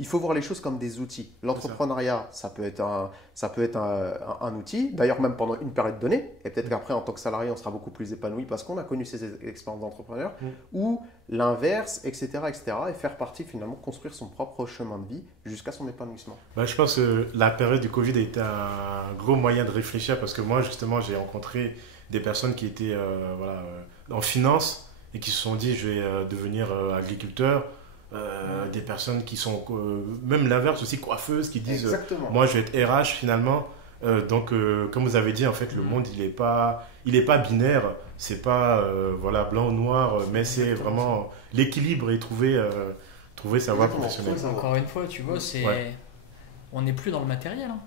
Il faut voir les choses comme des outils. L'entrepreneuriat, ça peut être un outil, d'ailleurs même pendant une période donnée, et peut-être qu'après en tant que salarié, on sera beaucoup plus épanoui parce qu'on a connu ces expériences d'entrepreneur, ou l'inverse, etc., etc., et faire partie finalement, construire son propre chemin de vie jusqu'à son épanouissement. Bah, je pense que la période du Covid a été un gros moyen de réfléchir parce que moi, justement, j'ai rencontré des personnes qui étaient en finance et qui se sont dit je vais devenir agriculteur. Des personnes qui sont, même l'inverse aussi, coiffeuses, qui disent Exactement. moi je vais être RH finalement. Donc, comme vous avez dit, en fait, le monde il est pas binaire, c'est pas blanc ou noir, mais c'est vraiment l'équilibre et trouver sa voie Exactement. professionnelle. Encore une fois, tu vois, Ouais. on n'est plus dans le matériel. Hein.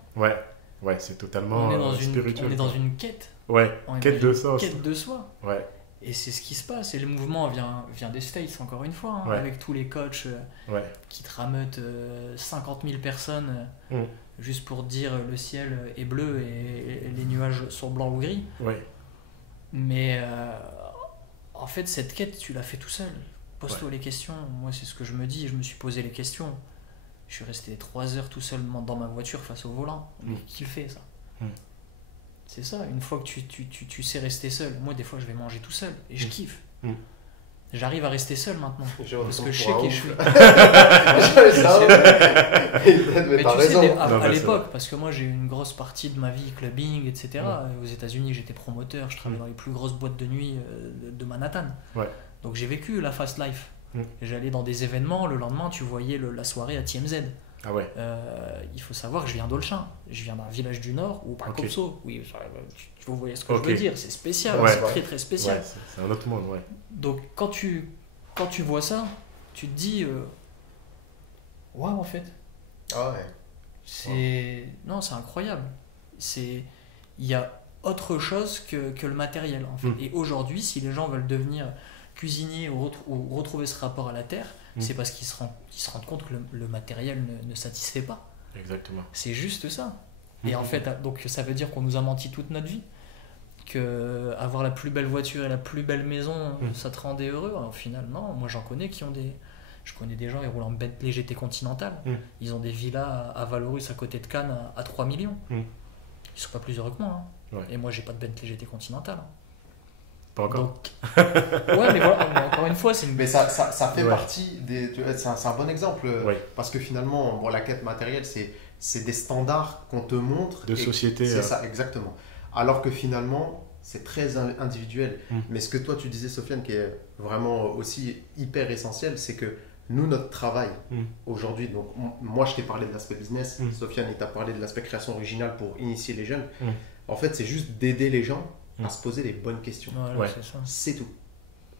Ouais, c'est totalement On est dans spirituel. on est dans une quête. Ouais, On est quête dans de une sens. quête de soi. Ouais, Et c'est ce qui se passe. Et le mouvement vient des States, encore une fois, hein, Ouais. avec tous les coachs ouais, qui te rameutent 50 000 personnes Mm. juste pour dire le ciel est bleu et les nuages sont blancs ou gris. ouais, Mais en fait, cette quête, tu l'as fait tout seul. Pose-toi les questions. Moi, c'est ce que je me dis. Je me suis posé les questions. Je suis resté 3 heures tout seul dans ma voiture face au volant. Mais qui le fait, ça? Mm. C'est ça. Une fois que tu sais rester seul, moi, des fois, je vais manger tout seul et je kiffe. Mm. J'arrive à rester seul maintenant. Parce que je sais pour un qui je ouf. suis. Mais Mais t'as tu sais, raison. à Non, mais c'est l'époque, parce que moi j'ai eu une grosse partie de ma vie clubbing, etc. Ouais. Aux États-Unis, j'étais promoteur, je travaillais dans les plus grosses boîtes de nuit de Manhattan. Ouais. Donc j'ai vécu la fast life. Mm. J'allais dans des événements, le lendemain tu voyais la soirée à TMZ. ah ouais, Il faut savoir que je viens d'Olchin, je viens d'un village du Nord ou Ok. Pakopso. Oui, vous voyez ce que Ok. je veux dire, c'est spécial, Ouais. c'est très très spécial. ouais, c'est un autre monde, ouais. Donc quand tu vois ça, tu te dis waouh, en fait. Ah ouais. Non, c'est incroyable. Il y a autre chose que le matériel en fait. Mm. Et aujourd'hui, si les gens veulent devenir cuisiniers ou retrouver ce rapport à la terre, c'est parce qu'ils se rendent compte que le matériel ne satisfait pas. Exactement. C'est juste ça. Et Mm. en fait, donc ça veut dire qu'on nous a menti toute notre vie. Que avoir la plus belle voiture et la plus belle maison, ça te rendait heureux. Alors, finalement, moi j'en connais je connais des gens qui roulent en Bentley GT Continental. Ils ont des villas à Valorus à côté de Cannes à 3 millions. Ils sont pas plus heureux que moi. Hein. Ouais. Et moi j'ai pas de Bentley GT Continental. Hein. Pas encore. Donc... ouais, mais voilà, mais encore une fois, c'est une. Mais ça fait Ouais. partie des. C'est un bon exemple. Ouais. Parce que finalement, bon, la quête matérielle, c'est des standards qu'on te montre. De et société. C'est ça, exactement. Alors que finalement, c'est très individuel. Mais ce que toi tu disais, Sofiane, qui est vraiment aussi hyper essentiel, c'est que nous, notre travail aujourd'hui, donc moi je t'ai parlé de l'aspect business, Sofiane il t'a parlé de l'aspect création originale pour initier les jeunes. En fait, c'est juste d'aider les gens à se poser les bonnes questions. Voilà, Ouais. c'est ça. C'est tout.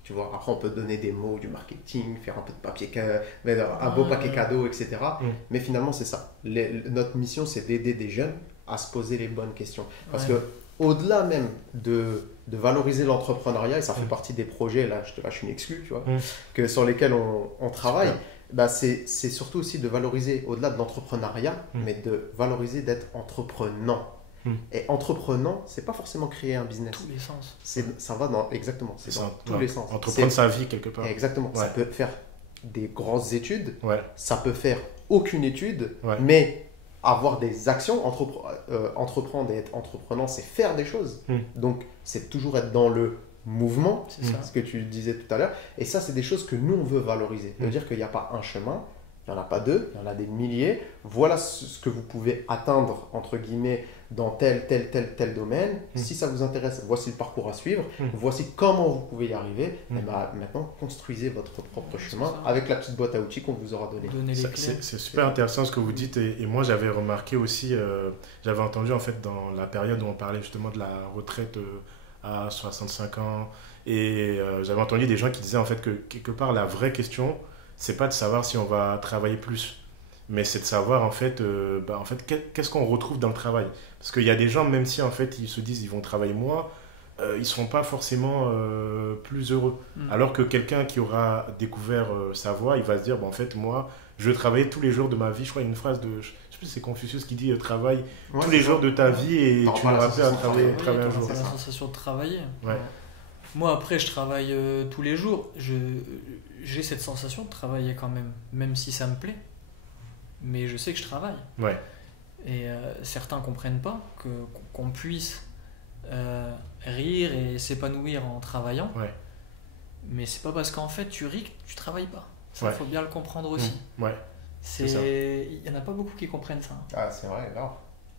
Tu vois, après on peut donner des mots, du marketing, faire un peu de papier, un beau paquet cadeau, etc. Mais finalement, c'est ça. Notre mission, c'est d'aider des jeunes à se poser les bonnes questions. Parce que au-delà même de valoriser l'entrepreneuriat, et ça fait partie des projets, là je te lâche une exclue, tu vois, sur lesquels on travaille, bah c'est surtout aussi de valoriser, au-delà de l'entrepreneuriat, mais de valoriser d'être entreprenant. Et entreprenant, c'est pas forcément créer un business. Tous les sens. Ça va dans, exactement, c'est dans tous les sens. Entreprendre sa vie quelque part. Exactement, ça Ouais. peut faire des grosses études, Ouais. ça peut faire aucune étude, Ouais. mais avoir des actions, entreprendre et être entreprenant, c'est faire des choses. Donc, c'est toujours être dans le mouvement, C'est ça. ce que tu disais tout à l'heure. Et ça, c'est des choses que nous, on veut valoriser. De dire qu'il n'y a pas un chemin, il n'y en a pas deux, il y en a des milliers. Voilà ce que vous pouvez atteindre, entre guillemets, dans tel domaine. Si ça vous intéresse, voici le parcours à suivre. Voici comment vous pouvez y arriver. Et bah, maintenant, construisez votre propre chemin avec la petite boîte à outils qu'on vous aura donnée. C'est super intéressant ce que vous dites. Et moi, j'avais remarqué aussi, j'avais entendu en fait dans la période où on parlait justement de la retraite à 65 ans. Et j'avais entendu des gens qui disaient en fait que quelque part, la vraie question, c'est pas de savoir si on va travailler plus, mais c'est de savoir en fait, qu'est-ce qu'on retrouve dans le travail. Parce qu'il y a des gens, même si en fait ils se disent ils vont travailler moins, ils ne seront pas forcément plus heureux. Alors que quelqu'un qui aura découvert sa voie, il va se dire en fait moi je vais travailler tous les jours de ma vie. Je crois qu'il y a une phrase de, je sais plus si c'est Confucius qui dit travaille tous les jours de ta vie et tu n'auras pas à travailler un jour. C'est la sensation de travailler. Ouais. Moi après je travaille tous les jours, j'ai cette sensation de travailler quand même si ça me plaît. Mais je sais que je travaille. Ouais. Et certains ne comprennent pas qu'on puisse rire et s'épanouir en travaillant. Ouais. Mais c'est pas parce qu'en fait tu ris que tu travailles pas. Ça, faut bien le comprendre aussi. Ouais. Il y en a pas beaucoup qui comprennent ça. Ah, c'est vrai, grave.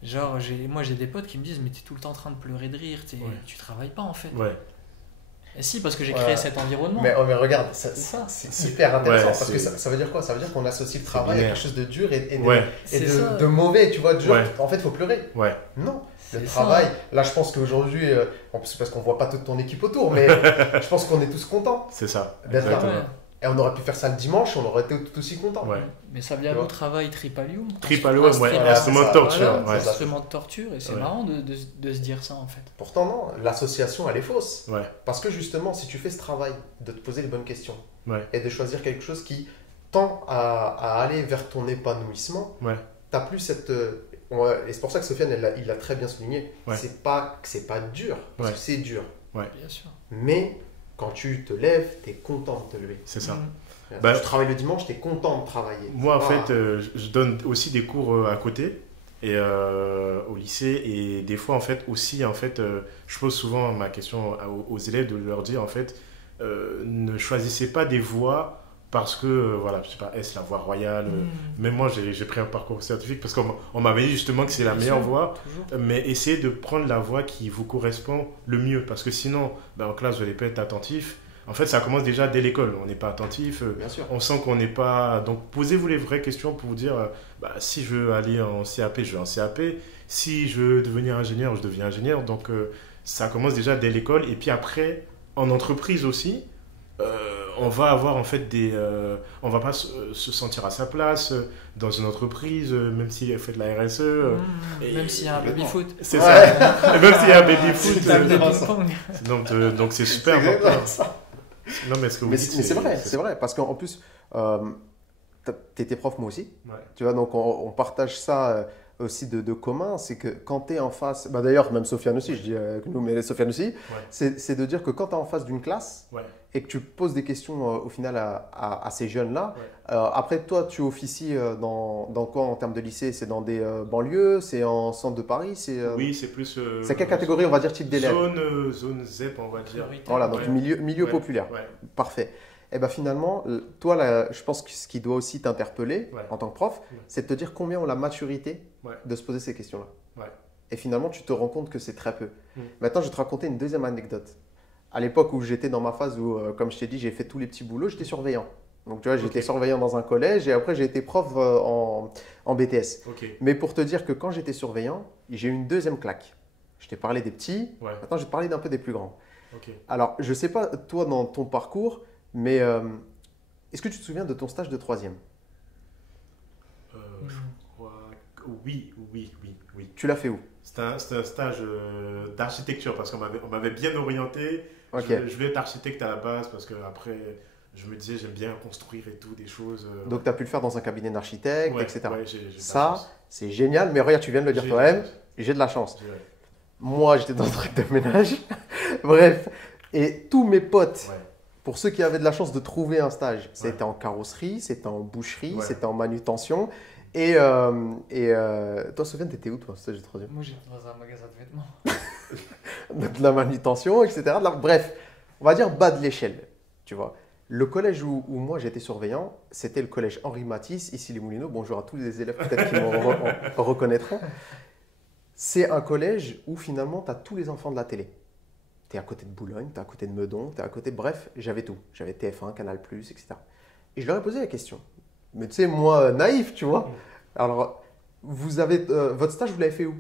Genre, moi j'ai des potes qui me disent mais t'es tout le temps en train de pleurer de rire, tu travailles pas en fait. Ouais. Et si, parce que j'ai créé cet environnement. Mais regarde, c'est super intéressant parce que ça veut dire quoi? Ça veut dire qu'on associe le travail à quelque chose de dur et de mauvais, tu vois, en fait il faut pleurer. Ouais. Non, le travail, là je pense qu'aujourd'hui, en plus parce qu'on voit pas toute ton équipe autour, mais je pense qu'on est tous contents. C'est ça. D'être là. Et on aurait pu faire ça le dimanche, on aurait été tout aussi contents. Ouais. Mais ça vient au travail Tripalium. Tripalium, instrument de torture. Ouais. Instrument de torture, et c'est marrant de se dire ça en fait. Pourtant non, l'association elle est fausse. Ouais. Parce que justement, si tu fais ce travail de te poser les bonnes questions et de choisir quelque chose qui tend à aller vers ton épanouissement, tu n'as plus cette... Et c'est pour ça que Sofiane, il l'a très bien souligné, c'est pas que c'est pas dur, parce que c'est dur. Bien sûr. Mais quand tu te lèves, tu es content de te lever. C'est ça. Tu travailles le dimanche, tu es content de travailler. Moi, en fait, je donne aussi des cours à côté et, au lycée. Et des fois, en fait, aussi, je pose souvent ma question aux élèves de leur dire, en fait, ne choisissez pas des voies parce que, je sais pas, est-ce la voie royale Même moi, j'ai pris un parcours scientifique parce qu'on m'avait dit justement que c'est la meilleure voie. Mais essayez de prendre la voie qui vous correspond le mieux. Parce que sinon, en classe, vous n'allez pas être attentif. En fait, ça commence déjà dès l'école. On n'est pas attentif. Bien sûr. On sent qu'on n'est pas... Donc, posez-vous les vraies questions pour vous dire, si je veux aller en CAP, je vais en CAP. Si je veux devenir ingénieur, je deviens ingénieur. Donc, ça commence déjà dès l'école. Et puis après, en entreprise aussi, on va avoir en fait on va pas se sentir à sa place dans une entreprise, même si elle fait de la RSE. Même s'il y a un baby-foot. C'est ça. Même s'il y a un baby-foot. Donc c'est super important. Ça. Non, mais c'est vrai, parce qu'en plus, tu étais prof, moi aussi. Tu vois, donc on partage ça aussi de commun, c'est que quand tu es en face, d'ailleurs même Sofiane aussi, je dis que nous, mais Sofiane aussi, c'est de dire que quand tu es en face d'une classe et que tu poses des questions au final à ces jeunes-là, après toi tu officies dans quoi en termes de lycée? C'est dans des banlieues, c'est en centre de Paris, oui, c'est plus... c'est quelle catégorie on va dire type d'élèves? Zone ZEP on va dire. Voilà, donc milieu populaire. Parfait. Et bien finalement, toi, là, je pense que ce qui doit aussi t'interpeller en tant que prof, c'est de te dire combien ont la maturité de se poser ces questions-là. Et finalement, tu te rends compte que c'est très peu. Maintenant, je vais te raconter une deuxième anecdote. À l'époque où j'étais dans ma phase où, comme je t'ai dit, j'ai fait tous les petits boulots, j'étais surveillant. Donc tu vois, j'étais surveillant dans un collège et après j'ai été prof en BTS. Mais pour te dire que quand j'étais surveillant, j'ai eu une deuxième claque. Je t'ai parlé des petits, maintenant je vais te parler d'un peu des plus grands. Alors, je ne sais pas, toi, dans ton parcours, mais est-ce que tu te souviens de ton stage de troisième? Je crois que oui. Tu l'as fait où? C'était un stage d'architecture parce qu'on m'avait bien orienté. Je voulais être architecte à la base parce qu'après, je me disais, j'aime bien construire et tout, des choses. Donc, tu as pu le faire dans un cabinet d'architecte, etc. Ça, c'est génial, mais regarde, tu viens de le dire toi-même, j'ai de la chance. Moi, j'étais dans un truc de ménage. Bref, et tous mes potes, pour ceux qui avaient de la chance de trouver un stage, c'était en carrosserie, c'était en boucherie, c'était en manutention. Et toi, Sofiane, t'étais où, toi, stage de troisième? Moi, j'étais dans un magasin de vêtements. De la manutention, etc. Bref, on va dire bas de l'échelle, tu vois. Le collège où moi j'étais surveillant, c'était le collège Henri Matisse, ici les Moulineaux. Bonjour à tous les élèves peut-être qui me reconnaîtront. C'est un collège où finalement tu as tous les enfants de la télé. Tu es à côté de Boulogne, tu es à côté de Meudon, tu es à côté, bref, j'avais tout. J'avais TF1, Canal+, etc. Et je leur ai posé la question. Mais tu sais, moi, naïf, tu vois. Alors, votre stage, vous l'avez fait où?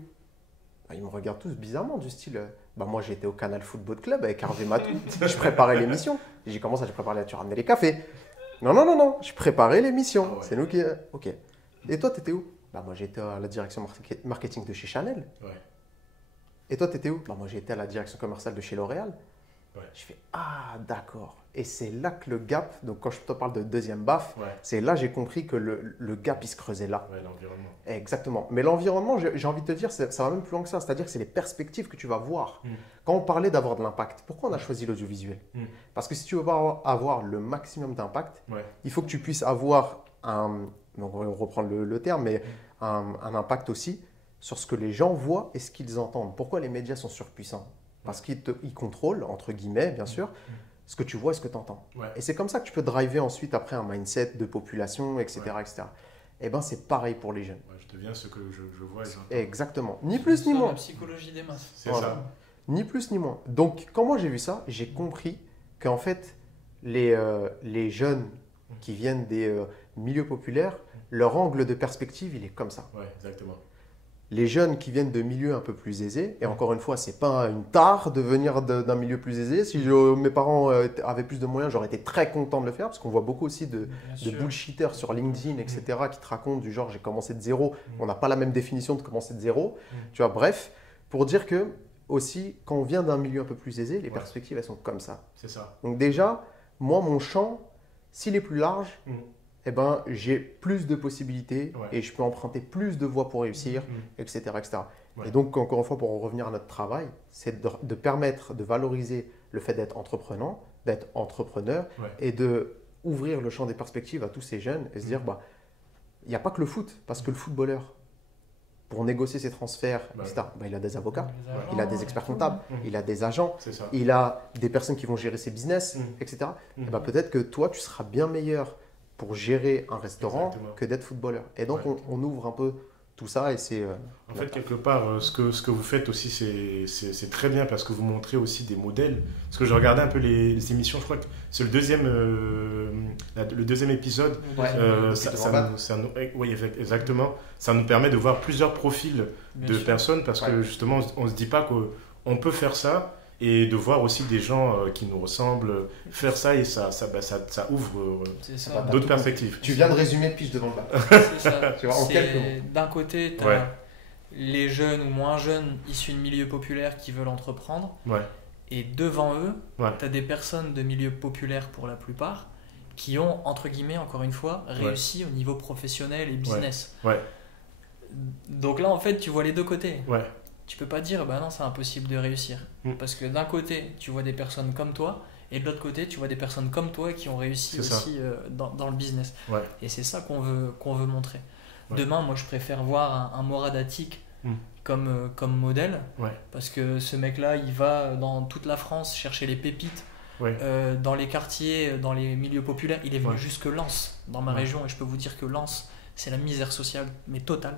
Bah, ils me regardent tous bizarrement, du style, bah, moi j'étais au Canal Football Club avec Hervé Matou. Je préparais l'émission. J'ai commencé, j'ai préparé, tu ramenais les cafés. Non, je préparais l'émission. Ah ouais. C'est nous qui. Ok. Et toi, t'étais où? Bah, moi j'étais à la direction marketing de chez Chanel. Ouais. Et toi, t'étais où? Bah, moi j'étais à la direction commerciale de chez L'Oréal. Ouais. Je fais ah, d'accord. Et c'est là que le gap, donc quand je te parle de deuxième baf, Ouais. c'est là j'ai compris que le gap il se creusait là. Ouais, l'environnement. Exactement. Mais l'environnement, j'ai envie de te dire, ça va même plus loin que ça. C'est-à-dire que c'est les perspectives que tu vas voir. Quand on parlait d'avoir de l'impact, pourquoi on a choisi l'audiovisuel? Parce que si tu veux avoir le maximum d'impact, il faut que tu puisses avoir donc on va reprendre le terme, mais un impact aussi sur ce que les gens voient et ce qu'ils entendent. Pourquoi les médias sont surpuissants? Parce qu'ils contrôlent, entre guillemets, bien sûr, ce que tu vois et ce que tu entends. Ouais. Et c'est comme ça que tu peux driver ensuite après un mindset de population, etc. etc. Et bien, c'est pareil pour les jeunes. Ouais, je deviens ce que je vois et j'entends. Exactement. Ni plus ni C'est moins. la psychologie des masses. C'est Voilà. ça. Ni plus ni moins. Donc, quand moi j'ai vu ça, j'ai compris qu'en fait, les jeunes qui viennent des milieux populaires, leur angle de perspective, il est comme ça. Ouais, exactement. Les jeunes qui viennent de milieux un peu plus aisés, et encore une fois, c'est pas une tare de venir d'un milieu plus aisé. Si mes parents avaient plus de moyens, j'aurais été très content de le faire, parce qu'on voit beaucoup aussi de bullshitters sur LinkedIn, etc., qui te racontent du genre j'ai commencé de zéro. On n'a pas la même définition de commencer de zéro. Tu vois, bref, pour dire que aussi, quand on vient d'un milieu un peu plus aisé, les perspectives, elles sont comme ça. C'est ça. Donc déjà, moi, mon champ, s'il est plus large, eh ben, j'ai plus de possibilités et je peux emprunter plus de voies pour réussir, etc. etc. Ouais. Et donc, encore une fois, pour en revenir à notre travail, c'est de permettre de valoriser le fait d'être entrepreneur et de ouvrir le champ des perspectives à tous ces jeunes et se dire, bah, il n'y a pas que le foot, parce que le footballeur, pour négocier ses transferts, etc., bah, il a des avocats, il a des experts comptables, il a des agents, il a des personnes qui vont gérer ses business, etc. Et bah, peut-être que toi, tu seras bien meilleur pour gérer un restaurant que d'être footballeur. Et donc, on ouvre un peu tout ça et c'est... en fait, quelque part, ce que vous faites aussi, c'est très bien parce que vous montrez aussi des modèles. Parce que je regardais un peu les émissions, je crois que c'est le deuxième épisode. Oui, exactement. Ça nous permet de voir plusieurs profils de personnes parce que justement, on ne se dit pas qu'on peut faire ça. Et de voir aussi des gens qui nous ressemblent faire ça et ça ouvre d'autres perspectives. Tu viens de résumer Pitch devant le bac. C'est ça. Tu vois, en quelques mots. D'un côté, tu as les jeunes ou moins jeunes issus de milieux populaires qui veulent entreprendre. Et devant eux, tu as des personnes de milieux populaires pour la plupart qui ont, entre guillemets, encore une fois, réussi au niveau professionnel et business. Donc là, en fait, tu vois les deux côtés. Tu peux pas dire bah non, c'est impossible de réussir parce que d'un côté tu vois des personnes comme toi et de l'autre côté tu vois des personnes comme toi qui ont réussi aussi dans le business et c'est ça qu'on veut montrer. Demain, moi je préfère voir un Morad Atik comme modèle parce que ce mec là il va dans toute la France chercher les pépites dans les quartiers, dans les milieux populaires. Il est venu jusque Lens dans ma région et je peux vous dire que Lens c'est la misère sociale mais totale.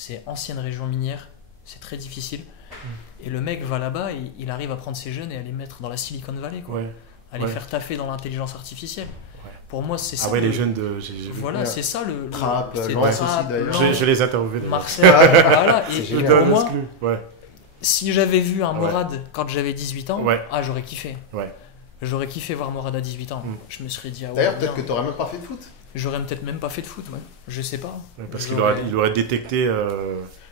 C'est ancienne région minière, c'est très difficile. Et le mec va là-bas et il arrive à prendre ses jeunes et à les mettre dans la Silicon Valley, à les faire taffer dans l'intelligence artificielle. Pour moi, c'est ça. Les jeunes de. Voilà, c'est ça le. Trapp, je les interviewais. Marseille, voilà. Et pour moi, si j'avais vu un Morad quand j'avais 18 ans, j'aurais kiffé. J'aurais kiffé voir Morad à 18 ans. Je me serais dit. D'ailleurs, peut-être que tu n'aurais même pas fait de foot. J'aurais peut-être même pas fait de foot, je sais pas. Parce qu'il aurait détecté.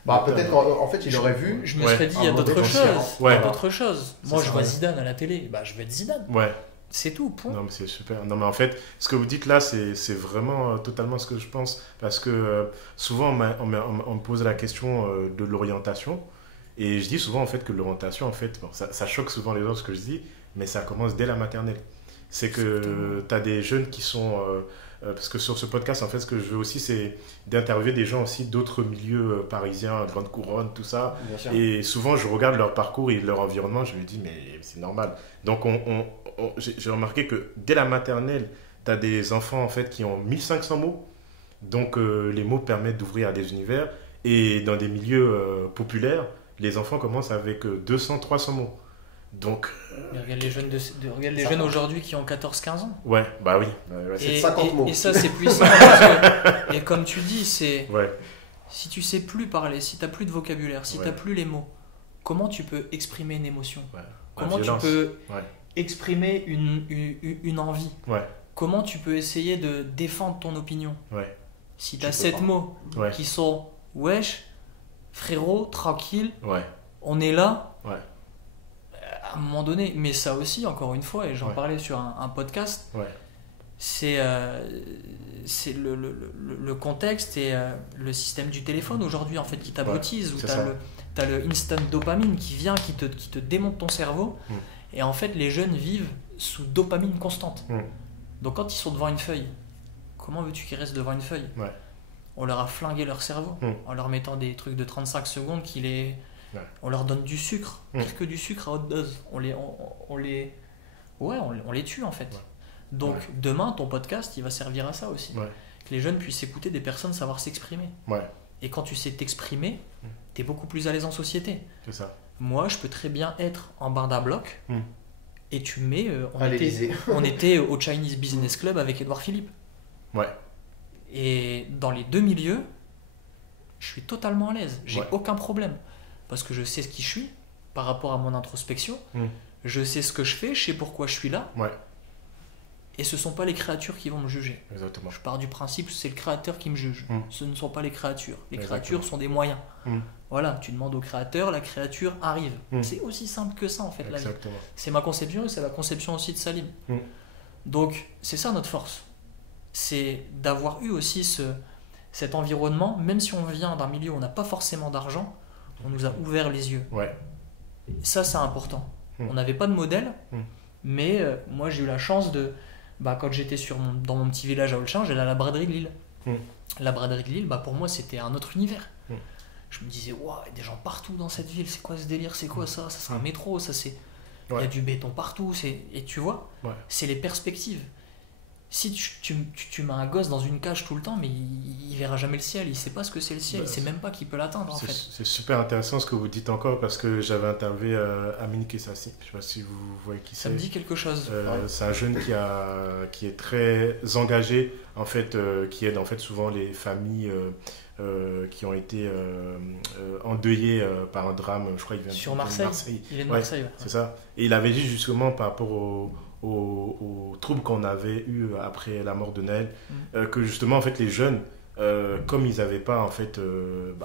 Peut-être qu'en fait, il aurait vu. Je me serais dit, il y a d'autres choses. Il y a d'autres choses. Moi, je vois Zidane à la télé, je vais être Zidane. C'est tout, point. Non, mais c'est super. Non, mais en fait, ce que vous dites là, c'est vraiment totalement ce que je pense. Parce que souvent, on me pose la question de l'orientation. Et je dis souvent en fait que l'orientation, en fait, ça choque souvent les gens ce que je dis, mais ça commence dès la maternelle. C'est que tu as des jeunes qui sont parce que sur ce podcast, en fait, ce que je veux aussi, c'est d'interviewer des gens aussi d'autres milieux parisiens, grande couronne, tout ça. Et souvent, je regarde leur parcours et leur environnement, je me dis, mais c'est normal. Donc, j'ai remarqué que dès la maternelle, tu as des enfants, en fait, qui ont 1500 mots. Donc, les mots permettent d'ouvrir à des univers. Et dans des milieux populaires, les enfants commencent avec 200, 300 mots. Donc, regarde les jeunes aujourd'hui qui ont 14-15 ans. Ouais, bah oui. C'est 50 mots. Et ça, c'est puissant. Parce que, et comme tu dis, c'est si tu sais plus parler, si tu n'as plus de vocabulaire, si tu n'as plus les mots, comment tu peux exprimer une émotion? Comment tu peux exprimer une envie? Comment tu peux essayer de défendre ton opinion? Si tu as 7 mots qui sont wesh, frérot, tranquille, on est là. À un moment donné, mais ça aussi, encore une fois, et j'en parlais sur un podcast, c'est le contexte et le système du téléphone aujourd'hui en fait qui t'abrutise, où tu as le instant dopamine qui vient, qui te démonte ton cerveau, et en fait les jeunes vivent sous dopamine constante. Donc quand ils sont devant une feuille, comment veux-tu qu'ils restent devant une feuille? On leur a flingué leur cerveau en leur mettant des trucs de 35 secondes on leur donne du sucre, pire que du sucre à haute dose. On les tue en fait. Donc demain, ton podcast, il va servir à ça aussi. Que les jeunes puissent écouter des personnes savoir s'exprimer. Et quand tu sais t'exprimer, tu es beaucoup plus à l'aise en société. C'est ça. Moi, je peux très bien être en barre d'un bloc et tu mets... on était au Chinese Business Club avec Édouard Philippe. Et dans les deux milieux, je suis totalement à l'aise. J'ai aucun problème. Parce que je sais ce qui je suis par rapport à mon introspection. Je sais ce que je fais, je sais pourquoi je suis là. Et ce ne sont pas les créatures qui vont me juger. Exactement. Je pars du principe que c'est le créateur qui me juge. Ce ne sont pas les créatures. Les créatures sont des moyens. Voilà, tu demandes au créateur, la créature arrive. C'est aussi simple que ça en fait. La vie. C'est ma conception et c'est la conception aussi de Salim. Donc c'est ça notre force. C'est d'avoir eu aussi cet environnement, même si on vient d'un milieu où on n'a pas forcément d'argent, on nous a ouvert les yeux. Ça, c'est important. On n'avait pas de modèle, mais moi, j'ai eu la chance de... quand j'étais dans mon petit village à Olchin, j'allais à la braderie de Lille. La braderie de Lille, pour moi, c'était un autre univers. Je me disais, waouh, il y a des gens partout dans cette ville, c'est quoi ce délire, c'est quoi ça? Ça, c'est un métro, ça, c'est... Il y a du béton partout, et tu vois, c'est les perspectives. Si tu mets un gosse dans une cage tout le temps, mais il verra jamais le ciel, il sait pas ce que c'est le ciel, il sait même pas qu'il peut l'atteindre en fait. C'est super intéressant ce que vous dites encore, parce que j'avais interviewé Amine Kessassi, je sais pas si vous voyez qui c'est. Ça me dit quelque chose. C'est un jeune qui est très engagé, en fait, qui aide en fait souvent les familles qui ont été endeuillées par un drame, je crois qu'il vient sur Marseille. Il est de Marseille. C'est ça. Et il avait dit justement par rapport aux troubles qu'on avait eu après la mort de Naël, que justement en fait les jeunes, comme ils n'avaient pas en fait de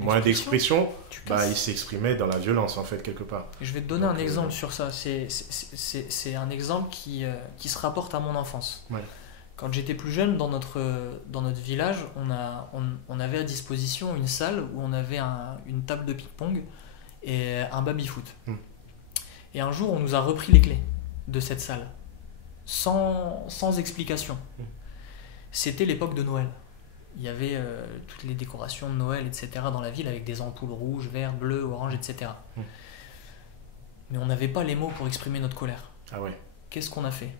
moyens d'expression, ils s'exprimaient dans la violence en fait quelque part. Je vais te donner un exemple sur ça. C'est un exemple qui se rapporte à mon enfance. Quand j'étais plus jeune, dans notre village, on avait à disposition une salle où on avait une table de ping-pong et un baby-foot. Et un jour, on nous a repris les clés de cette salle, sans explication. C'était l'époque de Noël. Il y avait toutes les décorations de Noël, etc. dans la ville, avec des ampoules rouges, vertes, bleues, oranges, etc. Mais on n'avait pas les mots pour exprimer notre colère. Qu'est-ce qu'on a fait?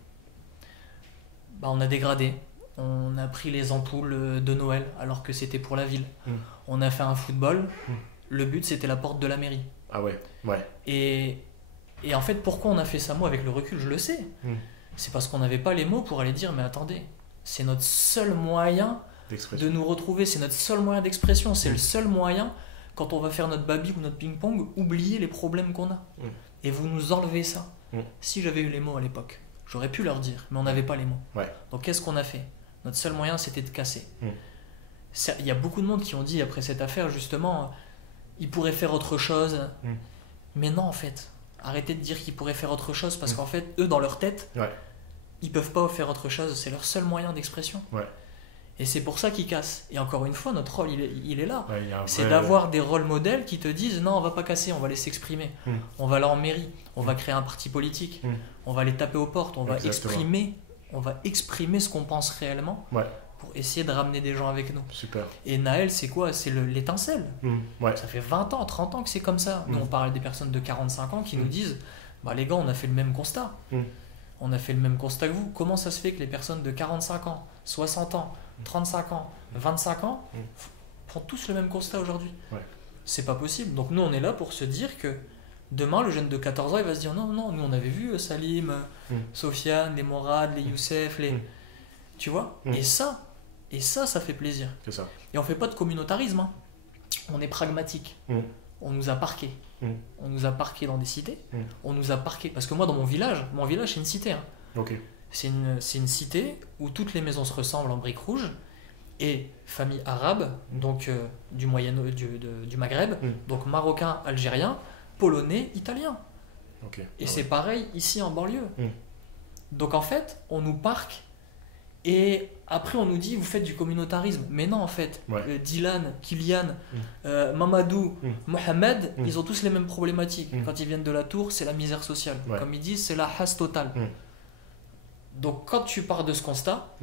On a dégradé. On a pris les ampoules de Noël, alors que c'était pour la ville. On a fait un football. Le but, c'était la porte de la mairie. Et en fait, pourquoi on a fait ça? Moi, avec le recul, je le sais. C'est parce qu'on n'avait pas les mots pour aller dire, mais attendez, c'est notre seul moyen de nous retrouver, c'est notre seul moyen d'expression, c'est le seul moyen, quand on va faire notre baby ou notre ping-pong, oublier les problèmes qu'on a. Et vous nous enlevez ça. Si j'avais eu les mots à l'époque, j'aurais pu leur dire, mais on n'avait pas les mots. Donc qu'est-ce qu'on a fait? Notre seul moyen, c'était de casser. Il y a beaucoup de monde qui ont dit, après cette affaire, justement, ils pourraient faire autre chose. Mais non, en fait. Arrêtez de dire qu'ils pourraient faire autre chose, parce qu'en fait, eux, dans leur tête, ils peuvent pas faire autre chose. C'est leur seul moyen d'expression. Et c'est pour ça qu'ils cassent. Et encore une fois, notre rôle, il est là. C'est d'avoir des rôles modèles qui te disent, non, on va pas casser, on va les s'exprimer. On va aller en mairie, on va créer un parti politique, on va les taper aux portes, on va exprimer, on va exprimer ce qu'on pense réellement pour essayer de ramener des gens avec nous. Super. Et Naël, c'est quoi? C'est l'étincelle. Ça fait 20 ans, 30 ans que c'est comme ça. Nous, on parle des personnes de 45 ans qui nous disent bah, les gars, on a fait le même constat. On a fait le même constat que vous. Comment ça se fait que les personnes de 45 ans, 60 ans, 35 ans, 25 ans font tous le même constat aujourd'hui? C'est pas possible. Donc nous, on est là pour se dire que demain, le jeune de 14 ans, il va se dire non, non, nous on avait vu Salim, Sofiane, les Morad, les Youssef, tu vois. Et ça, ça fait plaisir. C'est ça. Et on fait pas de communautarisme. Hein. On est pragmatique. On nous a parqués. On nous a parqués dans des cités. On nous a parqués. Parce que moi, dans mon village c'est une cité. Hein. Okay. C'est une cité où toutes les maisons se ressemblent en briques rouges. Et famille arabe, donc du Maghreb, donc marocain, algérien, polonais, italien. Et c'est pareil ici en banlieue. Donc en fait, on nous parque et après on nous dit vous faites du communautarisme. Mais non, en fait, Dylan, Kylian, Mamadou, Mohamed, ils ont tous les mêmes problématiques. Quand ils viennent de la tour, c'est la misère sociale. Comme ils disent, c'est la hasse totale. Donc quand tu pars de ce constat,